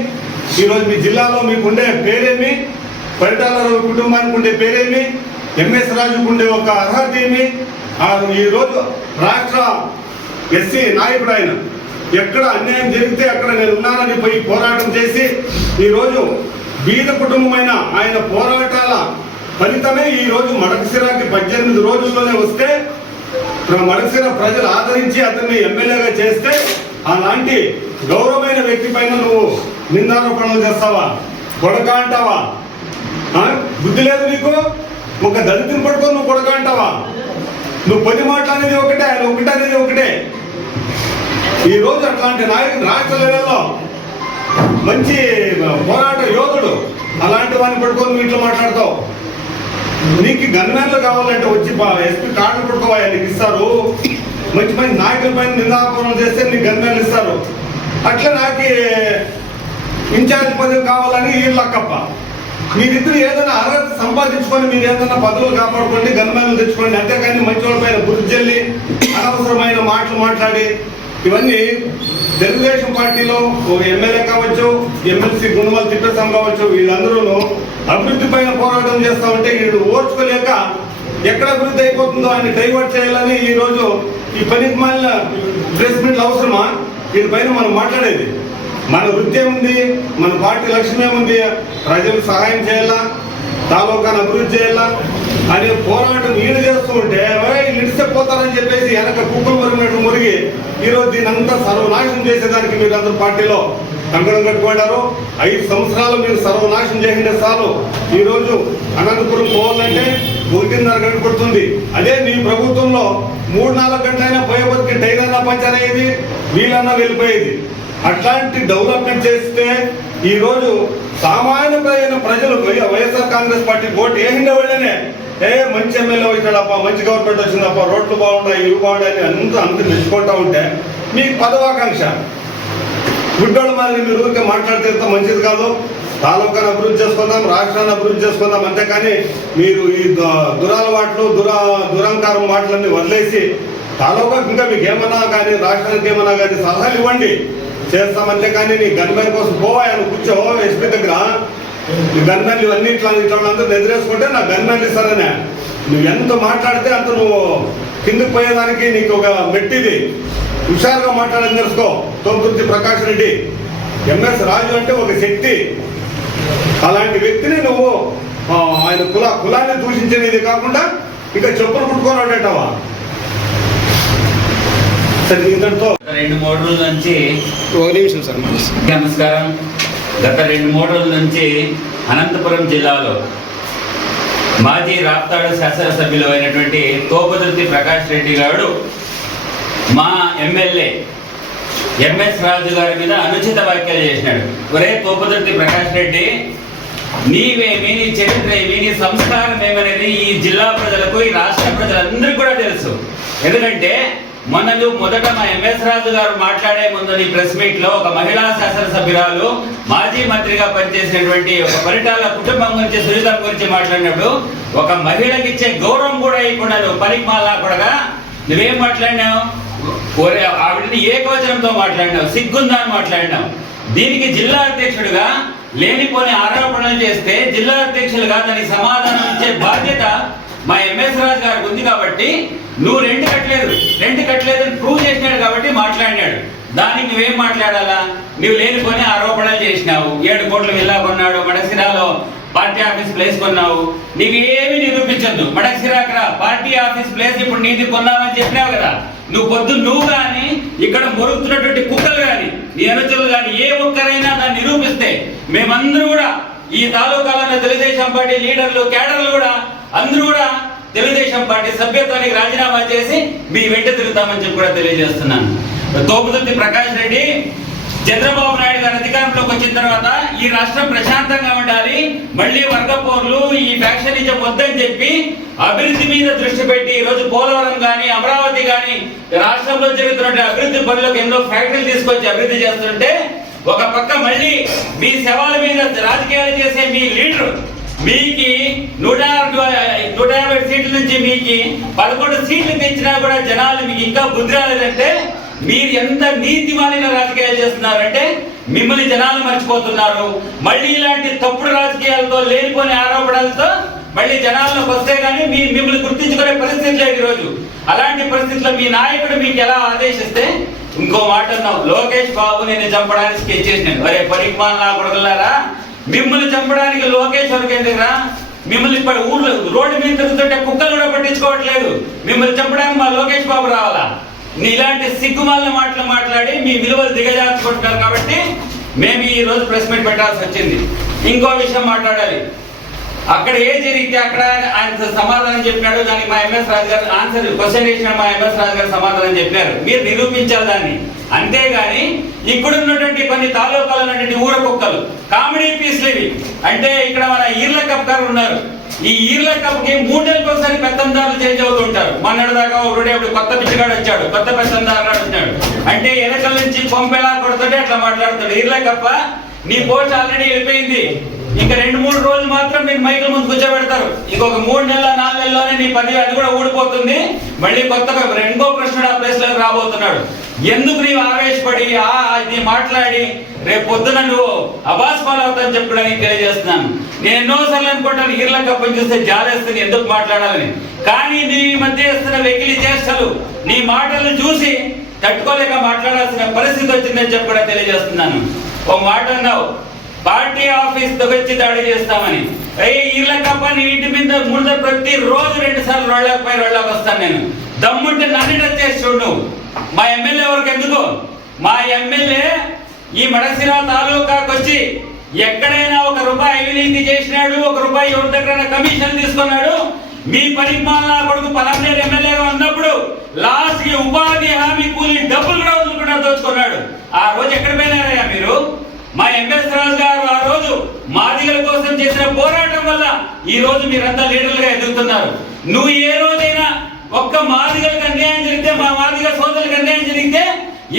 ఈరోజు మీ జిల్లాలో మీకుండే పేరేమి, పరిటాల కుటుంబానికి ఉండే పేరేమి, ఎంఎస్ రాజుకు ఉండే ఒక అర్హత ఏమి, ఈరోజు రాష్ట్ర ఎస్సీ నాయకుడు ఆయన. ఎక్కడ అన్యాయం జరిగితే అక్కడ నేను ఉన్నానని పోయి పోరాటం చేసి ఈరోజు బీద కుటుంబమైన ఆయన పోరాటాల ఫలితమే ఈరోజు మడకశిరాకి 18 రోజుల్లోనే వస్తే మడకశిర ప్రజలు ఆదరించి అతన్ని ఎమ్మెల్యేగా చేస్తే అలాంటి గౌరవమైన వ్యక్తి పైన నువ్వు నిందారోపణలు చేస్తావా, కొడక అంటావా? బుద్ధి లేదు నీకు? ఒక దళితుని పట్టుకొని నువ్వు కొడక అంటావా? నువ్వు 10 మాటలు అనేది ఒకటే, ఆయన ఒకటి అనేది ఒకటే. ఈరోజు అట్లాంటి నాయకుడు రాష్ట్ర లెవెల్లో మంచి పోరాట యోధుడు, అలాంటి వాడిని పట్టుకొని నువ్వు ఇట్లా మాట్లాడతావు. నీకు గన్మెన్లు కావాలంటే వచ్చి ఎస్పీ కార్డులు పట్టుకోవా, నీకు ఇస్తారు. మంచి మంచి నాయకుల పైన నిందాపూర్ణం చేస్తే నీకు గన్మెన్లు ఇస్తారు. అట్లా నాకు ఇన్ఛార్జ్ పదవి కావాలని వీళ్ళక్కప్ప. మీరిద్దరు ఏదైనా అర్హత సంపాదించుకొని మీరు ఏదైనా పదవులు కాపాడుకోండి, గన్మెన్లు తెచ్చుకోండి. అంతేకాని మంచి వాళ్ళ పైన బుద్ధి చెల్లి అనవసరమైన మాటలు మాట్లాడి ఇవన్నీ తెలుగుదేశం పార్టీలో ఒక ఎమ్మెల్యే కావచ్చు, ఎమ్మెల్సీ గుణమల తిప్పేసాం కావచ్చు, వీళ్ళందరూ అభివృద్ధి పైన పోరాటం చేస్తా ఉంటే వీళ్ళు ఓర్చుకోలేక ఎక్కడ అభివృద్ధి అయిపోతుందో ఆయన డైవర్ట్ చేయాలని ఈరోజు ఈ పనికి మాలిన ప్రెస్ మీట్లు అవసరమా? వీటిపైన మనం మాట్లాడేది మన వృత్తి ఏముంది, మన పార్టీ లక్ష్యం ఏముంది? ప్రజలకు సహాయం చేయాలా, తాలూకాను అభివృద్ధి చేయాలా అనే పోరాటం వీళ్ళు చేస్తూ ఉంటే ఇడిస్తే పోతారని చెప్పేసి వెనక కుక్కలు మరిగినట్టు మురిగి ఈరోజు దీని అంతా సర్వనాశనం చేసేదానికి మీరు అందరూ పార్టీలో కంకణం కట్టుకున్నారు. 5 సంవత్సరాలు మీరు సర్వనాశనం చేసిండే చాలు. ఈరోజు అనంతపురం పోవాలంటే 1.5 గంట పడుతుంది. అదే నీ ప్రభుత్వంలో 3-4 గంటలైనా పోయేపటికి టైర్ అన్నా పంచర్ అయ్యేది, వీళ్ళన్నా వెళ్ళిపోయేది. అట్లాంటి డెవలప్మెంట్ చేస్తే ఈరోజు సామాన్యమైన ప్రజలు వైఎస్ఆర్ కాంగ్రెస్ పార్టీ ఓటు వేసిండే వాళ్ళనే మంచి ఎమ్మెల్యే వచ్చాడప్ప, మంచి గవర్నమెంట్ వచ్చిందప్ప, రోడ్లు బాగుంటాయి, ఇవి బాగుంటాయి అంత మెచ్చుకుంటా ఉంటే మీకు పదవాకాంక్ష. గుడ్డోళ్ళ మాదిరి మీరు ఊరికే మాట్లాడితే ఎంత మంచిది కాదు. తాలూకాను అభివృద్ధి చేసుకుందాం, రాష్ట్రాన్ని అభివృద్ధి చేసుకుందాం. అంతేకాని మీరు ఈ దురలవాట్లు దురంకారం మాటలన్నీ వదిలేసి తాలూకాకు ఇంకా మీకు ఏమన్నా కానీ రాష్ట్రానికి ఏమన్నా కానీ సలహాలు ఇవ్వండి, చేస్తాం. అంతేకాని నీ గన్మెన్ కోసం పోవాయని కూర్చో ఎస్పీ దగ్గర. నీ గన్మెన్లు ఇవన్నీ ఇట్లా అందరూ ఎదురేసుకుంటే నా గన్మెన్లు ఇస్తారనే. నువ్వు ఎంత మాట్లాడితే అంత నువ్వు కిందకు పోయేదానికి నీకు ఒక మెట్టిది. హుషారుగా మాట్లాడని తెలుసుకో. తోపుర్తి ప్రకాష్ రెడ్డి, ఎంఎస్ రాజు అంటే ఒక శక్తి. అలాంటి వ్యక్తిని నువ్వు ఆయన కులాన్ని దూషించేది కాకుండా ఇక చెప్పులు కుట్టుకోవాలంటవా? సరే, ఇంతటితో 2-3 రోజుల నుంచి ఒక నిమిషం సార్. నమస్కారం. గత 2-3 రోజుల నుంచి అనంతపురం జిల్లాలో మాజీ రాప్తాడు శాసనసభ్యులు అయినటువంటి తోపదుర్తి ప్రకాష్ రెడ్డి గారు మా ఎమ్మెల్యే ఎంఎస్ రాజు గారి మీద అనుచిత వ్యాఖ్యలు చేసినాడు. ఒరే తోపదుర్తి ప్రకాష్ రెడ్డి, నీవేమి, నీ చరిత్ర ఏమి, నీ సంస్కారం ఏమనేది ఈ జిల్లా ప్రజలకు, ఈ రాష్ట్ర ప్రజలందరికీ కూడా తెలుసు. ఎందుకంటే మొదట మా ఎంఎస్ రాజు గారు మాట్లాడే ముందు నీ ప్రెస్ మీట్ లో ఒక మహిళా శాసనసభ్యురాలు మాజీ మంత్రిగా పనిచేసినటువంటి ఒక పరిటాల కుటుంబం గురించి, సునీతం గురించి మాట్లాడినప్పుడు ఒక మహిళకి ఇచ్చే గౌరవం కూడా ఇవ్వకుండా నువ్వు పనికి మాలా కూడా నువ్వేం మాట్లాడినావు? ఆవిడని ఏకవచనంతో మాట్లాడినావు, సిగ్గుందా అని మాట్లాడినావు. దీనికి జిల్లా అధ్యక్షుడిగా లేనిపోని ఆరోపణలు చేస్తే జిల్లా అధ్యక్షులుగా దానికి సమాధానం ఇచ్చే బాధ్యత మా ఎంఎస్ రాజు గారికి ఉంది. కాబట్టి నువ్వు రెంట్ కట్టలేదు ప్రూవ్ చేసినాడు కాబట్టి మాట్లాడినాడు. దానికి నువ్వేం మాట్లాడాలా? నువ్వు లేనిపోని ఆరోపణలు చేసినావు. 7 కోట్లు విల్లా కొన్నాడు, మడసిరాలో పార్టీ ఆఫీస్ ప్లేస్ కొన్నావు. నీకు ఏమి నిరూపించద్దు. మడసిరాకరా పార్టీ ఆఫీస్ ప్లేస్ ఇప్పుడు నీది కొన్నావని చెప్పినావు కదా. నువ్వు కానీ ఇక్కడ మొరుగుతున్నటువంటి కుక్కలు కానీ నీ అనుచరులు కానీ ఏ ఒక్కరైనా దాన్ని నిరూపిస్తే మేమందరూ కూడా ఈ తాలూకాలో తెలుగుదేశం పార్టీ లీడర్లు, క్యాడర్లు కూడా అందరూ కూడా తెలుగుదేశం పార్టీ సభ్యత్వానికి రాజీనామా చేసి మీ వెంట తిరుగుతామని చెప్పి కూడా తెలియజేస్తున్నాను. తోపుదుర్తి ప్రకాష్ రెడ్డి, చంద్రబాబు నాయుడు గారు అధికారంలోకి వచ్చిన తర్వాత ఈ రాష్ట్రం ప్రశాంతంగా ఉండాలి, మళ్ళీ వర్గపోర్లు, ఈ ఫ్యాక్షనిజం వద్దని చెప్పి అభివృద్ధి మీద దృష్టి పెట్టి ఈరోజు పోలవరం కానీ, అమరావతి కానీ రాష్ట్రంలో జరుగుతున్న అభివృద్ధి పనులకు ఎన్నో ఫ్యాక్టరీలు తీసుకొచ్చి అభివృద్ధి చేస్తుంటే ఒక పక్క మళ్ళీ మీ శవాల మీద రాజకీయాలు చేసే మీ లీడర్ మీకు 150 సీట్ల నుంచి మీకు 11 సీట్లు తెచ్చినా కూడా జనాలు మీకు ఇంకా బుద్ధి రాలేదంటే మీరు ఎంత నీతిమాలిన రాజకీయాలు చేస్తున్నారంటే మిమ్మల్ని జనాలు మర్చిపోతున్నారు. మళ్ళీ ఇలాంటి తప్పుడు రాజకీయాలతో, లేనిపోని ఆరోపణలతో మళ్ళీ జనాల్లోకి వస్తే కానీ మిమ్మల్ని గుర్తించుకునే పరిస్థితి లేదు ఈరోజు. అలాంటి పరిస్థితుల్లో మీ నాయకుడు మీకు ఎలా ఆదేశిస్తే ఇంకో మాట అన్నావు, లోకేష్ బాబు నేను చంపడానికి స్కెచ్ చేసినాను. అరే పరిమాణ నా కొడగలారా, మిమ్మల్ని చంపడానికి లోకేష్ వరకు ఎందుకురా? మిమ్మల్ని ఇప్పుడు ఊర్లో రోడ్డు మీద తిరుగుతుంటే కుక్కలు కూడా పట్టించుకోవట్లేదు. మిమ్మల్ని చంపడానికి మా లోకేష్ బాబు రావాలా? ఇలాంటి సిగ్గుమాలిన మాటలు మాట్లాడి మీ విలువలు దిగజార్చుకుంటున్నారు. కాబట్టి మేము ఈ రోజు ప్రెస్ మీట్ పెట్టాల్సి వచ్చింది. ఇంకో విషయం మాట్లాడాలి. అక్కడ ఏ జరిగితే అక్కడ ఆయన సమాధానం చెప్పినాడు. దానికి మా ఎంఎస్ రాజు గారు ఆన్సర్ క్వశ్చన్ వేసినాడు. మా ఎంఎస్ రాజు గారు సమాధానం చెప్పారు. మీరు నిరూపించాలి దాన్ని. అంతేగాని ఇక్కడ ఉన్నటువంటి కొన్ని తాలూకాలు ఉన్నటువంటి ఊర కుక్కలు కామెడీ పీస్లు ఇవి. అంటే ఇక్కడ మన ఈర్ల కప్ గారు ఉన్నారు. ఈ ఈర్ల కప్ కి 3 నెలలకు ఒకసారి పెత్తందారులు చేంజ్ అవుతుంటారు. మొన్నటి దాకా ఒకటి కొత్త పిచ్చిగాడు వచ్చాడు, కొత్త పెత్తందారు వచ్చాడు. అంటే వెనకల నుంచి పంపేలా కొడుతుంటే అట్లా మాట్లాడుతాడు. ఈర్ల కప్ప నీ పోస్ట్ ఆల్రెడీ వెళ్ళిపోయింది. ఇంకా 2-3 రోజులు మాత్రం మీకు మైకుల ముందు కూర్చోబెడతారు. ఇంకొక 3 నెలల 4 నెలల్లోనే నీ పదవి అది కూడా ఊడిపోతుంది. మళ్ళీ కొత్తగా ఇంకో కృష్ణుడు ఆ ప్లేస్ లోకి రాబోతున్నాడు. ఎందుకు నీవు ఆవేశపడి ఇది మాట్లాడి రేపు పొద్దున నువ్వు అబాస్ పాలు అవుతాని చెప్పడానికి తెలియజేస్తున్నాను. నేను ఎన్నోసార్లు అనుకుంటాను ఈర్ల కప్పని చూస్తే జాలేస్తుంది ఎందుకు మాట్లాడాలని. కానీ నీ మధ్య చేస్తున్న వెకిలి చేష్టలు, నీ మాటలను చూసి తట్టుకోలేక మాట్లాడాల్సిన పరిస్థితి వచ్చిందని చెప్పి కూడా తెలియజేస్తున్నాను. ఓ మాట అన్నావు, పార్టీ ఆఫీస్ వచ్చి దాడి చేస్తామని. ఈర్ల కప్ప నీ ఇంటి మీద ముందు ప్రతి రోజు 2 సార్లు రోళ్ళకి వస్తాను నేను. దమ్ముంటే నన్ను టచ్ చేసి చూడు. మా ఎమ్మెల్యే వరకు ఎందుకు? మా ఎమ్మెల్యే ఈ మడసిరా తాలూకాకు వచ్చి ఎక్కడైనా ₹1 అవినీతి చేసినాడు, ₹1 ఎవరి దగ్గర కమిషన్ తీసుకున్నాడు. మీ పరిమాణ కొడుకు పలమనేరు ఎమ్మెల్యేగా ఉన్నప్పుడు లాస్ట్ కి ఉపాధి హామీ కూలీ డబ్బులు కూడా దోచుకున్నాడు. ఆ రోజు ఎక్కడ పోయినారయ్యా మీరు? మా ఎంఎస్ రాజు గారు ఆ రోజు మాదిగల కోసం చేసిన పోరాటం వల్ల ఈ రోజు మీరంతా లీడర్లుగా ఎదుగుతున్నారు. నువ్వు ఏ రోజైనా ఒక్క మాదిగలకు అన్యాయం జరిగితే, మా మాదిగ సోదరులకు అన్యాయం జరిగితే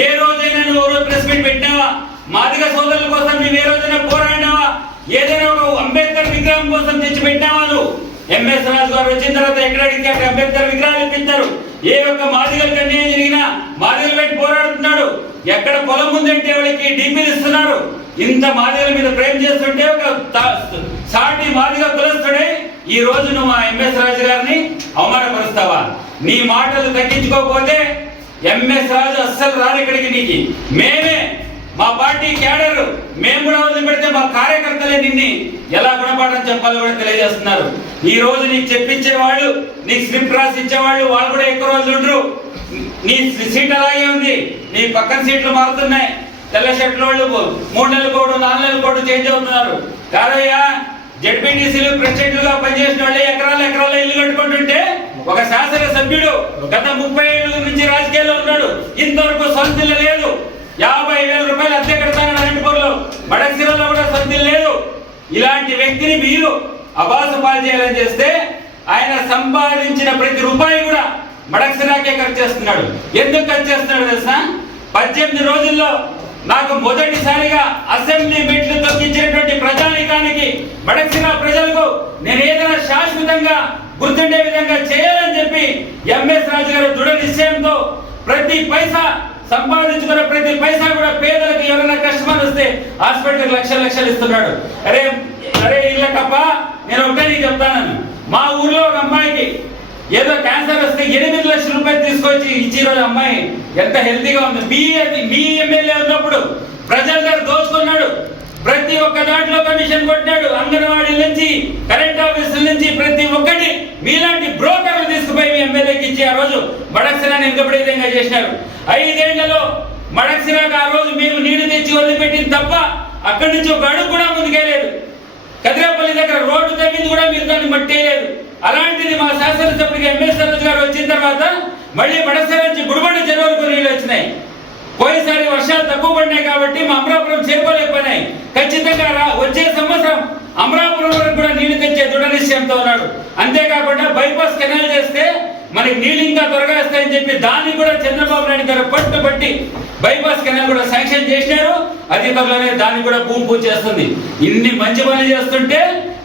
ఏ రోజైనా నువ్వు రోజు ప్రెస్ మీట్ పెట్టినావా? మాదిగ సోదరుల కోసం నువ్వు ఏ రోజైనా పోరాడినావా? ఏదైనా ఒక అంబేద్కర్ విగ్రహం కోసం తెచ్చి పెట్టినావా? నువ్వు ఎంఎస్ రాజు గారు వచ్చిన తర్వాత ఎక్కడ అడిగితే అక్కడ అంబేద్కర్ విగ్రహాలు ఇప్పించారు. ఏ ఒక్క మాదిగలకు అన్యాయం జరిగినా మాదిగలు పెట్టి పోరాడుతున్నాడు. ఎక్కడ పొలం ఉందంటే వాళ్ళకి డీపీలు ఇస్తున్నారు. ఇంత మాదిగల మీద ప్రేమ చేస్తుంటే ఒక సాటి మాదిగ కులస్తుడే ఈ రోజు నువ్వు మా ఎంఎస్ రాజు గారిని అవమానపరుస్తావా? నీ మాటలు తగ్గించుకోకపోతే ఎంఎస్ రాజు అస్సలు రాదు ఇక్కడికి. నీకు మేమే మా పార్టీ క్యాడర్ మేము కూడా వదిలిపెడితే మా కార్యకర్తలే నిన్ని ఎలా గుణపాఠం చెప్పాలో కూడా తెలియజేస్తున్నారు. ఈ రోజు నీకు చెప్పించే వాళ్ళు, నీకు స్క్రిప్ట్ రాసి ఇచ్చేవాళ్ళు వాళ్ళు కూడా ఎక్కువ రోజులు ఉండరు. నీ సీట్ అలాగే ఉంది, నీ పక్కన సీట్లు మారుతున్నాయి. తెల్ల షర్ట్ల వాళ్ళు 3 నెలల కోడు 4 నెలల కోడు చేంజ్ అవుతున్నారు. కాదయ్యా, జడ్పీటీసీలు ప్రెసిడెంట్లుగా పనిచేసిన వాళ్ళే ఎకరాల ఇల్లు కట్టుకుంటుంటే ఒక శాసనసభ్యుడు గత 30 ఏళ్ళ నుంచి రాజకీయాల్లో ఉన్నాడు, ఇంతవరకు సొంత ఇల్లు లేదు. 50,000 రూపాయలు అద్దె కడతానని అనంతపురంలో, మడక్సిరలో కూడా సొంత ఇల్లు లేదు. ఇలాంటి వ్యక్తిని మీరు అబాస పాలు చేయాలని చేస్తే ఆయన సంపాదించిన ప్రతి రూపాయి కూడా మడక్సిరాకే ఖర్చు చేస్తున్నాడు. ఎందుకు ఖర్చు చేస్తున్నాడు తెలుసా? 18 రోజుల్లో నాకు మొదటిసారిగా అసెంబ్లీ మెట్లు తొక్కించినటువంటి ప్రజానీకానికి, మడక్సిరా ప్రజలకు నేను ఏదైనా శాశ్వతంగా గుర్తుండే విధంగా చేయాలని చెప్పి ఎంఎస్ రాజు గారు దృఢ నిశ్చయంతో ప్రతి పైసా సంపాదించుకున్న ప్రతి పైసా కూడా పేదలకు ఎవరైనా కష్టమని వస్తే హాస్పిటల్కి లక్షలు ఇస్తున్నాడు. అరే ఇళ్ళకప్ప, నేను ఒకటే నీకు చెప్తానని, మా ఊర్లో ఒక అమ్మాయికి ఏదో క్యాన్సర్ వస్తే 8 లక్షల రూపాయలు తీసుకొచ్చి ఇచ్చి రోజు అమ్మాయి ఎంత హెల్తీగా ఉంది. మీ ఎమ్మెల్యే ఉన్నప్పుడు ప్రజల దగ్గర దోచుకున్నాడు, ప్రతి ఒక్క దాంట్లో కమిషన్ కొట్టినాడు. అంగన్వాడీ నుంచి కరెంట్ ఆఫీసుల నుంచి ప్రతి ఒక్కటి మీలాంటి బ్రోకర్లు తీసుకుపోయి మీ ఎమ్మెల్యేకి ఇచ్చి ఆ రోజు మడక్సిరాని వెనుకబడే విధంగా చేసినారు. 5 ఏళ్లలో మడక్సిరాకు ఆ రోజు మేము నీళ్లు తెచ్చి వదిలిపెట్టింది తప్ప అక్కడి నుంచి ఒక అడుగు కూడా ముందుకెళ్ళలేదు. కదిరేపల్లి దగ్గర రోడ్డు తగ్గింది కూడా మీరు దాన్ని మట్టేయలేదు. అలాంటిది మా శాసనసభ్యుడికి ఎంఎస్ రాజు గారు వచ్చిన తర్వాత మళ్ళీ మడక్సిరా నుంచి గుడిబండ చెరువులకు నీళ్ళు వచ్చినాయి. పోయినసారి వర్షాలు తక్కువ పడినాయి కాబట్టి మా అమరాపురం చేరుకోలేకపోయినాయి. ఖచ్చితంగా వచ్చే సంవత్సరం అమరాపురం వరకు కూడా నీళ్లు తెచ్చే దృఢ నిశ్చయంతో ఉన్నాడు. అంతేకాకుండా బైపాస్ కెనాల్ చేస్తే మనకి నీళ్ళు ఇంకా త్వరగా వస్తాయని చెప్పి దాన్ని కూడా చంద్రబాబు నాయుడు గారు పట్టుబట్టి బైపాస్ కెనాల్ కూడా శాంక్షన్ చేసినారు. అతి త్వరలోనే దాన్ని కూడా భూమి పూజ చేస్తుంది. ఇన్ని మంచి పనులు చేస్తుంటే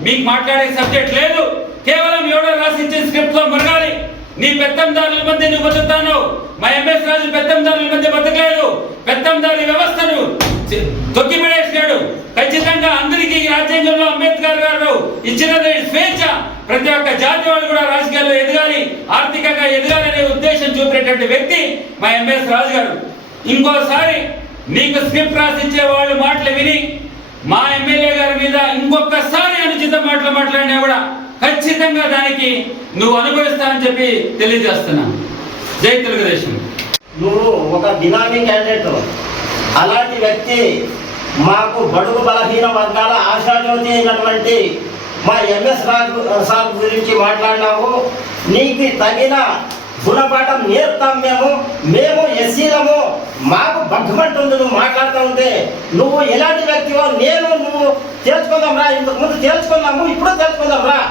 మీకు మాట్లాడే సబ్జెక్ట్ లేదు. కేవలం ఎవడో రాసిచ్చే స్క్రిప్ట్ లో మరగాలి. నీ పెత్తందారుల మధ్య నువ్వు బతుకుతాను. మా ఎంఎస్ రాజు పెత్తందారుల మధ్య బతకలేదు. పెత్తందారి వ్యవస్థను తొక్కిపడేసినాడు. ఖచ్చితంగా అందరికీ రాజ్యాంగంలో అంబేద్కర్ గారు ఇచ్చినది స్వేచ్ఛ. ప్రతి ఒక్క జాతి వాళ్ళు కూడా రాజకీయాల్లో ఎదగాలి, ఆర్థికంగా ఎదగాలనే ఉద్దేశం చూపేటువంటి వ్యక్తి మా ఎంఎస్ రాజు గారు. ఇంకోసారి నీకు స్క్రిప్ట్ రాసిచ్చే వాళ్ళు మాటలు విని మా ఎమ్మెల్యే గారి మీద ఇంకొకసారి అనుచిత మాటలు మాట్లాడినా కూడా ఖచ్చితంగా దానికి నువ్వు అనుభవిస్తావని చెప్పి తెలియజేస్తున్నా. జై తెలుగుదేశం. నువ్వు ఒక బినామీ క్యాండిడేట్. అలాంటి వ్యక్తి మాకు బడుగు బలహీన వర్గాల ఆశాజ్యోతి అయినటువంటి మా ఎంఎస్ రాజు సార్ గురించి మాట్లాడినావు. నీకు తగిన గుణపాఠం నేర్తాం. మేము ఎస్సీలము, మాకు బగ్గమంటుంది నువ్వు మాట్లాడుతూ ఉంటే. నువ్వు ఎలాంటి వ్యక్తివో నువ్వు తెలుసుకుందాం రా. ఇంతకు ముందు తెలుసుకున్నాము, ఇప్పుడు తెలుసుకుందాం రా.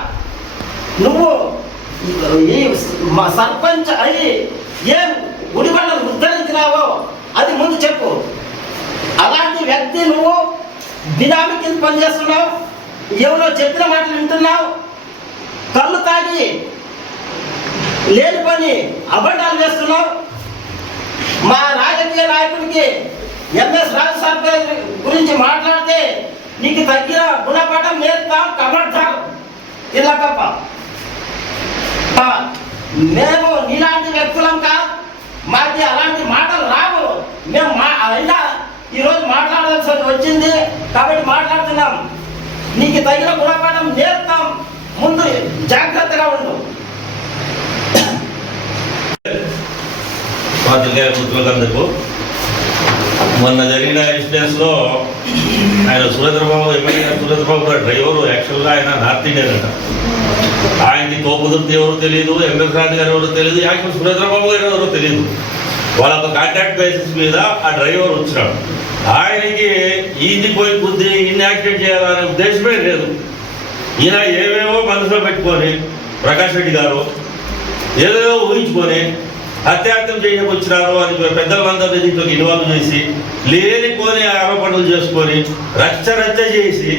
నువ్వు ఈ మా సర్పంచ్ అయి ఏం గుడిబండలు ఉద్ధరించినావో అది ముందు చెప్పు. అలాంటి వ్యక్తి నువ్వు బినామీ కింద పనిచేస్తున్నావు, ఎవరో చెప్పిన మాటలు వింటున్నావు, కళ్ళు తాగి లేని పని అబద్ధాలు చేస్తున్నావు. మా రాజకీయ నాయకుడికి ఎంఎస్ రాజు సార్ గురించి మాట్లాడితే నీకు తగ్గిన గుణపాఠం నేర్తాం. కబడ్డాం ఇలా తప్ప మేము నీలాంటి వ్యక్తులం కాదు. మాకు అలాంటి మాటలు రావు. మేము అయినా ఈరోజు మాట్లాడాల్సి వచ్చింది కాబట్టి మాట్లాడుతున్నాం. నీకు తగిన గుణపాఠం నేర్తాం. ముందు జాగ్రత్తగా ఉండు. మిత్రులందరికీ మొన్న జరిగిన ఇన్సిడెంట్స్ లో ఆయన సురేంద్రబాబు ఎమ్మెల్యే సురేంద్రబాబు గారు డ్రైవరు యాక్చువల్గా ఆయన నార్త్ ఇండియన్ అంట. ఆయనకి తోపుదుర్తి ఎవరో తెలియదు, ఎంఎస్ రాజు గారు ఎవరో తెలియదు, యాక్చువల్ సురేంద్రబాబు గారు ఎవరో తెలియదు. వాళ్ళ ఒక కాంట్రాక్ట్ బేసిస్ మీద ఆ డ్రైవర్ వచ్చినాడు. ఆయనకి ఈయన పోయి బుద్ధి ఈయన యాక్సిడెంట్ చేయాలనే ఉద్దేశమే లేదు. ఈయన ఏవేవో మనసులో పెట్టుకొని ప్రకాష్ రెడ్డి గారు ఏదేదో ఊహించుకొని హత్యాహత్యం చేయకొచ్చినారు అని పెద్దలందరినీ దీంట్లో ఇన్వాల్వ్ చేసి లేనిపోని ఆరోపణలు చేసుకొని రచ్చ చేసి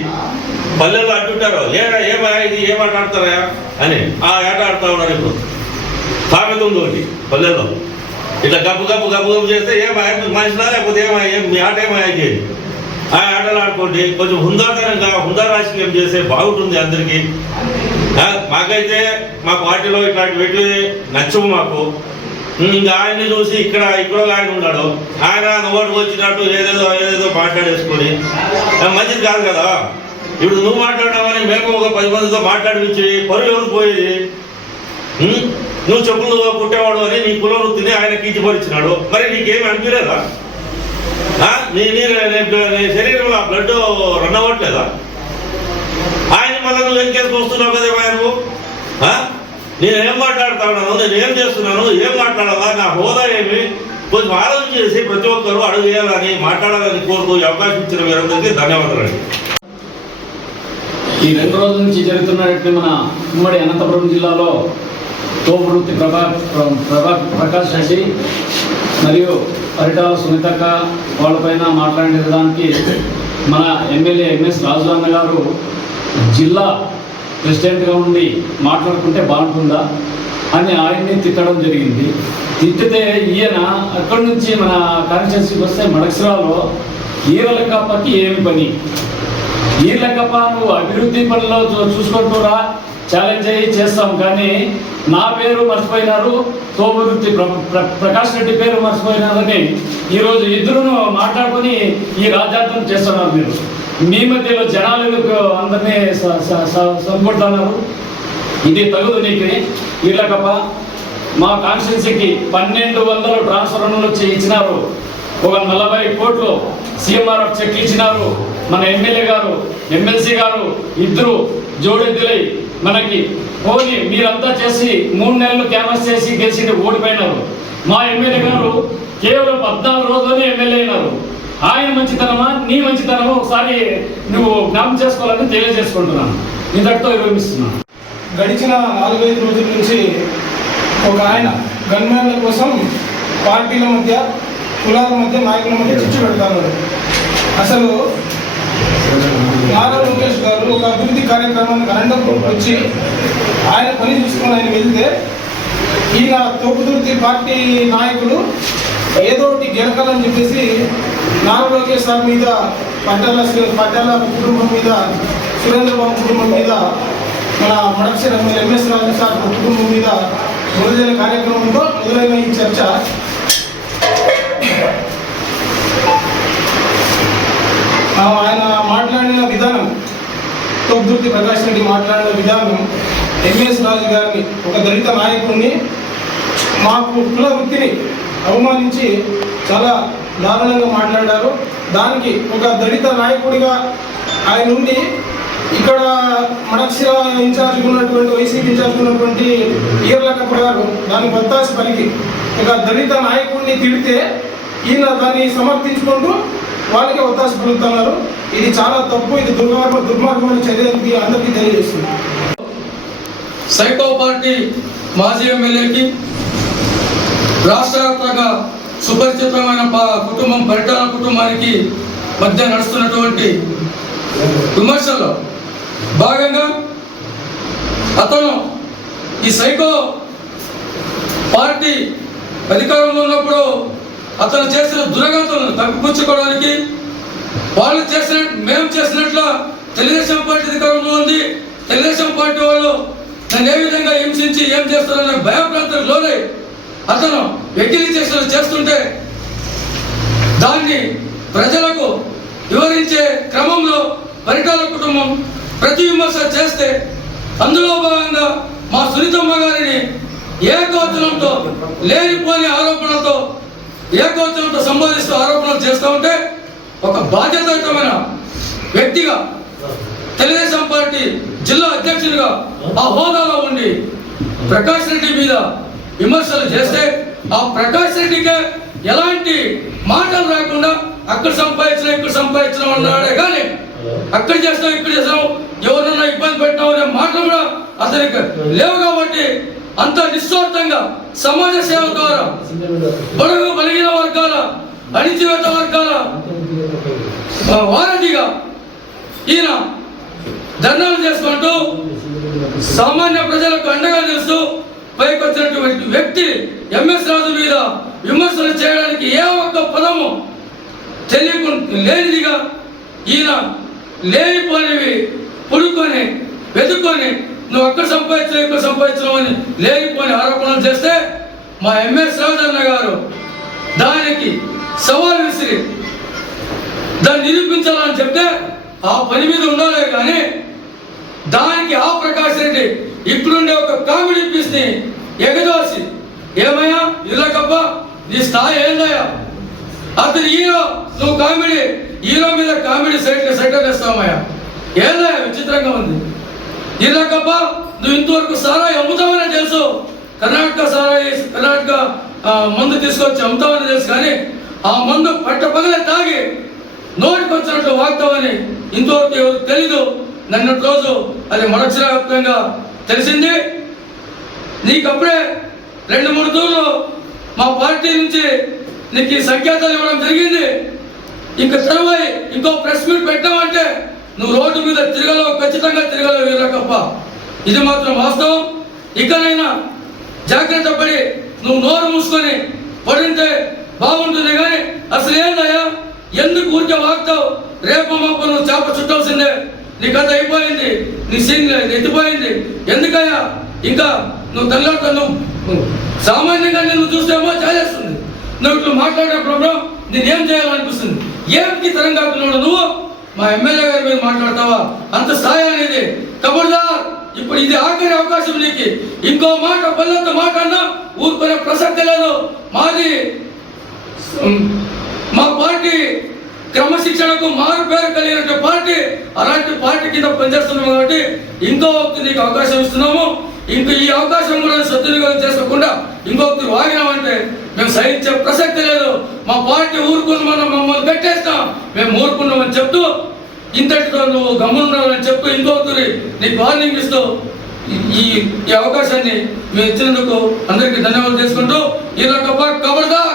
పల్లెల్లో అంటుంటారు ఏమా ఇది ఏమాటాడతారా అని. ఆ ఆట ఆడుతూ ఉన్నారు. ఇప్పుడు సామెత ఉంది ఒకటి పల్లెల్లో, ఇట్లా గబ్బు చేస్తే మనిషినా లేకపోతే మీ ఆట ఏమయ్యేది. ఆ ఆటలు ఆడుకోండి, కొంచెం హుందా రాజకీయం చేస్తే బాగుంటుంది అందరికీ. మాకైతే మా పార్టీలో ఇట్లాంటి వ్యక్తులు నచ్చవు. మాకు ఇంకా ఆయన్ని చూసి ఇక్కడ ఆయన ఉన్నాడు, ఆయన నోటుకు వచ్చినట్టు ఏదేదో మాట్లాడేసుకొని మంచిది కాదు కదా. ఇప్పుడు నువ్వు మాట్లాడినావని మేము ఒక 10 మందితో మాట్లాడిపించి పరువు ఎవరు పోయేది? నువ్వు చెప్పులు పుట్టేవాడు అని నీ కుల వృత్తిని ఆయన కించపరిచినాడు. మరి నీకేమి అనిపించలేదా? నీ శరీరంలో ఆ బ్లడ్ రన్ అవ్వట్లేదా? ఆయన మళ్ళీ నువ్వు ఏం కేసు వస్తున్నావు కదా నువ్వు? నేనేం మాట్లాడుతా ఉన్నాను, నేను ఏం చేస్తున్నాను, ఏం మాట్లాడాలా, నా హోదా ఏమి, కొంచెం ఆలోచన చేసి ప్రతి ఒక్కరూ అడుగు వేయాలని మాట్లాడాలని కోరుతూ అవకాశం ఇచ్చిన మీరందరికీ ధన్యవాదాలు. ఈ 2 రోజుల నుంచి జరుగుతున్నటువంటి మన ఉమ్మడి అనంతపురం జిల్లాలో తోపువృత్తి ప్రకాష్ రెడ్డి మరియు పరిటాల సునీతక్క వాళ్ళపైన మాట్లాడడానికి మన ఎమ్మెల్యే ఎంఎస్ రాజులన్న గారు జిల్లా ప్రెసిడెంట్గా ఉండి మాట్లాడుకుంటే బాగుంటుందా అని ఆయన్ని తిట్టడం జరిగింది. తిట్టితే ఈయన అక్కడి నుంచి మన కాన్స్టిట్యున్సీకి వస్తే మడక్సిరాలో ఈరలకప్పకి ఏమి పని, ఈరలకప్ప నువ్వు అభివృద్ధి పనుల్లో చూసుకుంటూరా, ఛాలెంజ్ అయ్యి చేస్తాం, కానీ నా పేరు మర్చిపోయినారు, తోపువృత్తి ప్రకాష్ రెడ్డి పేరు మర్చిపోయినారని ఈరోజు ఇద్దరును మాట్లాడుకొని ఈ రాజ్యాంగం చేస్తున్నారు. మీరు మీ మధ్యలో జనాలకు అందరినీ సంపడుతున్నారు. ఇది తగుదు నీకు. ఈలకప్ప మా కాన్స్టిట్యున్సీకి 1200 ట్రాన్స్ఫర్లు ఇచ్చినారు, ఒక 40 కోట్లు సీఎంఆర్ఎఫ్ చెక్ ఇచ్చినారు. మన ఎమ్మెల్యే గారు ఎమ్మెల్సీ గారు ఇద్దరు జోడెద్దులై మనకి పోనీ మీరంతా చేసి 3 నెలలు క్యాన్వాస్ చేసి గెలిచి ఓడిపోయినారు. మా ఎమ్మెల్యే గారు కేవలం 14 రోజుల్లోనే ఎమ్మెల్యే అయినారు. ఆయన మంచితనమా నీ మంచితనమా ఒకసారి నువ్వు జ్ఞాపకం చేసుకోవాలని తెలియజేసుకుంటున్నాను. ఇంతటితో విరమిస్తున్నాను. గడిచిన 4-5 రోజుల నుంచి ఒక ఆయన గన్మ్యాన్ల కోసం పార్టీల మధ్య, కులాల మధ్య, నాయకుల మధ్య చిచ్చు పెడతారు. అసలు నారా లోకేష్ గారు ఒక అభివృద్ధి కార్యక్రమానికి అనంతపురం వచ్చి ఆయన పని చూసుకుని ఆయన వెళ్తే ఈయన తోపుదుర్తి పార్టీ నాయకులు ఏదో ఒకటి గెలకాలని చెప్పేసి నారా లోకేష్ సార్ మీద, పట్టాల కుటుంబం మీద, సురేంద్రబాబు కుటుంబం మీద, మన మడక్సిర ఎంఎస్ రాజు సార్ కుటుంబం మీద మొదలైన కార్యక్రమంతో మొదలైన ఈ చర్చ ఆయన మాట్లాడిన విధానం, తోపుదుర్తి ప్రకాష్ రెడ్డి మాట్లాడిన విధానం, ఎంఎస్ రాజు గారిని ఒక దళిత నాయకుడిని మాకు కుల వృత్తిని అవమానించి చాలా దారుణంగా మాట్లాడారు. దానికి ఒక దళిత నాయకుడిగా ఆయన ఉండి ఇక్కడ మడక్సిర ఇన్ఛార్జ్ ఉన్నటువంటి, వైసీపీ ఇన్ఛార్జ్ ఉన్నటువంటి ఈర్లకప్ప గారు దానికి వత్తాసి పలికి ఒక దళిత నాయకుడిని తిడితే ఈయన దాన్ని సమర్థించుకుంటూ వాళ్ళకే వత్తాసి పలుకుతున్నారు. ఇది చాలా తప్పు, ఇది దుర్మార్గమైన చర్య అందరికీ తెలియజేస్తుంది. సైకో పార్టీ మాజీ ఎమ్మెల్యేకి రాష్ట్ర వ్యాప్తంగా సుపరిచితమైన కుటుంబం పరిటాల కుటుంబానికి మధ్య నడుస్తున్నటువంటి విమర్శల్లో భాగంగా అతను ఈ సైకో పార్టీ అధికారంలో ఉన్నప్పుడు అతను చేసిన దురగతులను తప్పిపుచ్చుకోవడానికి మేము చేసినట్లు తెలుగుదేశం పార్టీ అధికారంలో ఉంది, తెలుగుదేశం పార్టీ వాళ్ళు నన్ను ఏ విధంగా హింసించి ఏం చేస్తారనే భయప్రాంతానికి లోనై అతను వెకిలి చేస్తుంటే దాన్ని ప్రజలకు వివరించే క్రమంలో పరిటాల కుటుంబం ప్రతి విమర్శ చేస్తే అందులో భాగంగా మా సునీతమ్మ గారిని ఏకవచనంతో, లేనిపోని ఆరోపణలతో, ఏకవచనంతో సంబోధిస్తూ ఆరోపణలు చేస్తూ ఉంటే ఒక బాధ్యతాయుతమైన వ్యక్తిగా తెలుగుదేశం పార్టీ జిల్లా అధ్యక్షుడిగా ఆ హోదాలో ఉండి ప్రకాష్ రెడ్డి మీద విమర్శలు చేస్తే ఆ ప్రకాష్ రెడ్డికే ఎలాంటి మాటలు రాకుండా అక్కడ సంపాదించిన అన్నాడే కానీ అక్కడ చేస్తాం ఇక్కడ చేస్తాం ఎవరన్నా ఇబ్బంది పెట్టాం అనే మాటలు కూడా అతనికి లేవు. కాబట్టి అంత నిస్వార్థంగా సమాజ సేవ ద్వారా బడుగు బలిగిన వర్గాల, అణిచివేత వర్గాల వారధిగా ఈయన ధర్నాలు చేసుకుంటూ సామాన్య ప్రజలకు అండగా నిలుస్తూ పైకి వచ్చినటువంటి వ్యక్తి ఎంఎస్ రాజు మీద విమర్శలు చేయడానికి ఏ ఒక్క పదము లేనిదిగా ఈయన లేనిపోనివి పుడుకొని వెతుక్కొని నువ్వు అక్కడ సంపాదించలేవు ఇక్కడ సంపాదించలేవు అని లేనిపోని ఆరోపణలు చేస్తే మా ఎంఎస్ రాజన్న గారు దానికి సవాల్ విసిరి దాన్ని నిరూపించాలని చెప్తే ఆ పని మీద ఉండాలే కానీ దానికి ఆ ప్రకాష్ రెడ్డి ఇప్పుడుండే ఒక కామెడీ పీస్ ని ఎగదోసి ఏమయ్యా ఇలాగబ్బా నీ స్థాయి ఏందయ్యా, అతను హీరో, నువ్వు కామెడీ హీరో మీద కామెడీ సెటర్ వేస్తావయ్యా, ఏందయ్యా విచిత్రంగా ఉంది. ఇలాగబ్బా నువ్వు ఇంతవరకు సారాయి అమ్ముతావని తెలుసు, కర్ణాటక మందు తీసుకొచ్చి అమ్ముతామని తెలుసు, కానీ ఆ మందు పట్టపగలే తాగి నోటికి వచ్చినట్లు వాగుతామని ఇంతవరకు ఎవరు తెలీదు. నిన్నటి రోజు అది మరక్షరాప్తంగా తెలిసింది. నీకప్పుడే 2-3 దూర్లు మా పార్టీ నుంచి నీకు ఈ సంకేతాలు ఇవ్వడం జరిగింది. ఇంకా తర్వాత ఇంకో ప్రెస్ మీట్ పెట్టామంటే నువ్వు రోడ్డు మీద తిరగలవు, ఖచ్చితంగా తిరగలవు వీరకప్ప. ఇది మాత్రం వాస్తవం. ఇకనైనా జాగ్రత్త పడి నువ్వు నోరు మూసుకొని పడింటే బాగుంటుంది. కానీ అసలు ఏందయ్యా, ఎందుకు ఊరికే వాగుతావు? రేపు మాపు నువ్వు చేప చుట్టాల్సిందే, నీ కథ అయిపోయింది, నీ సింగ్ ఎత్తిపోయింది. ఎందుకయ్యా ఇంకా నువ్వు తల్లితో నువ్వు సామాన్యంగా నిన్ను చూస్తేమో చేస్తుంది, నువ్వు ఇట్లా మాట్లాడేటప్పుడు నేనేం చేయాలనిపిస్తుంది. ఏమిటి తరంగా నువ్వు మా ఎమ్మెల్యే గారి మీద మాట్లాడతావా? అంత స్థాయి అనేది కబర్దార్. ఇప్పుడు ఇది ఆఖరి అవకాశం నీకు. ఇంకో మాట బల్లంత మాట అన్నా ఊరుకునే ప్రసక్తి లేదు. మాది మా పార్టీ క్రమశిక్షణకు మారు పేరు కలిగిన పార్టీ, అలాంటి పార్టీ కింద పనిచేస్తున్నాము కాబట్టి ఇంకొకటి నీకు అవకాశం ఇస్తున్నాము. ఇంక ఈ అవకాశం కూడా సద్వినియోగం చేసుకోకుండా ఇంకొకటి వాగినామంటే మేము సహించే ప్రసక్తి లేదు. మా పార్టీ ఊరుకుని మనం మమ్మల్ని పెట్టేస్తాం, మేము ఊరుకున్నామని చెప్తూ ఇంతటితో నువ్వు గమ్మునున్నావని చెప్పు ఇంకొకటి నీకు వార్నింగ్ ఇస్తూ ఈ అవకాశాన్ని మేము ఇచ్చినందుకు అందరికీ ధన్యవాదాలు చేసుకుంటూ ఇలా కబర్దార్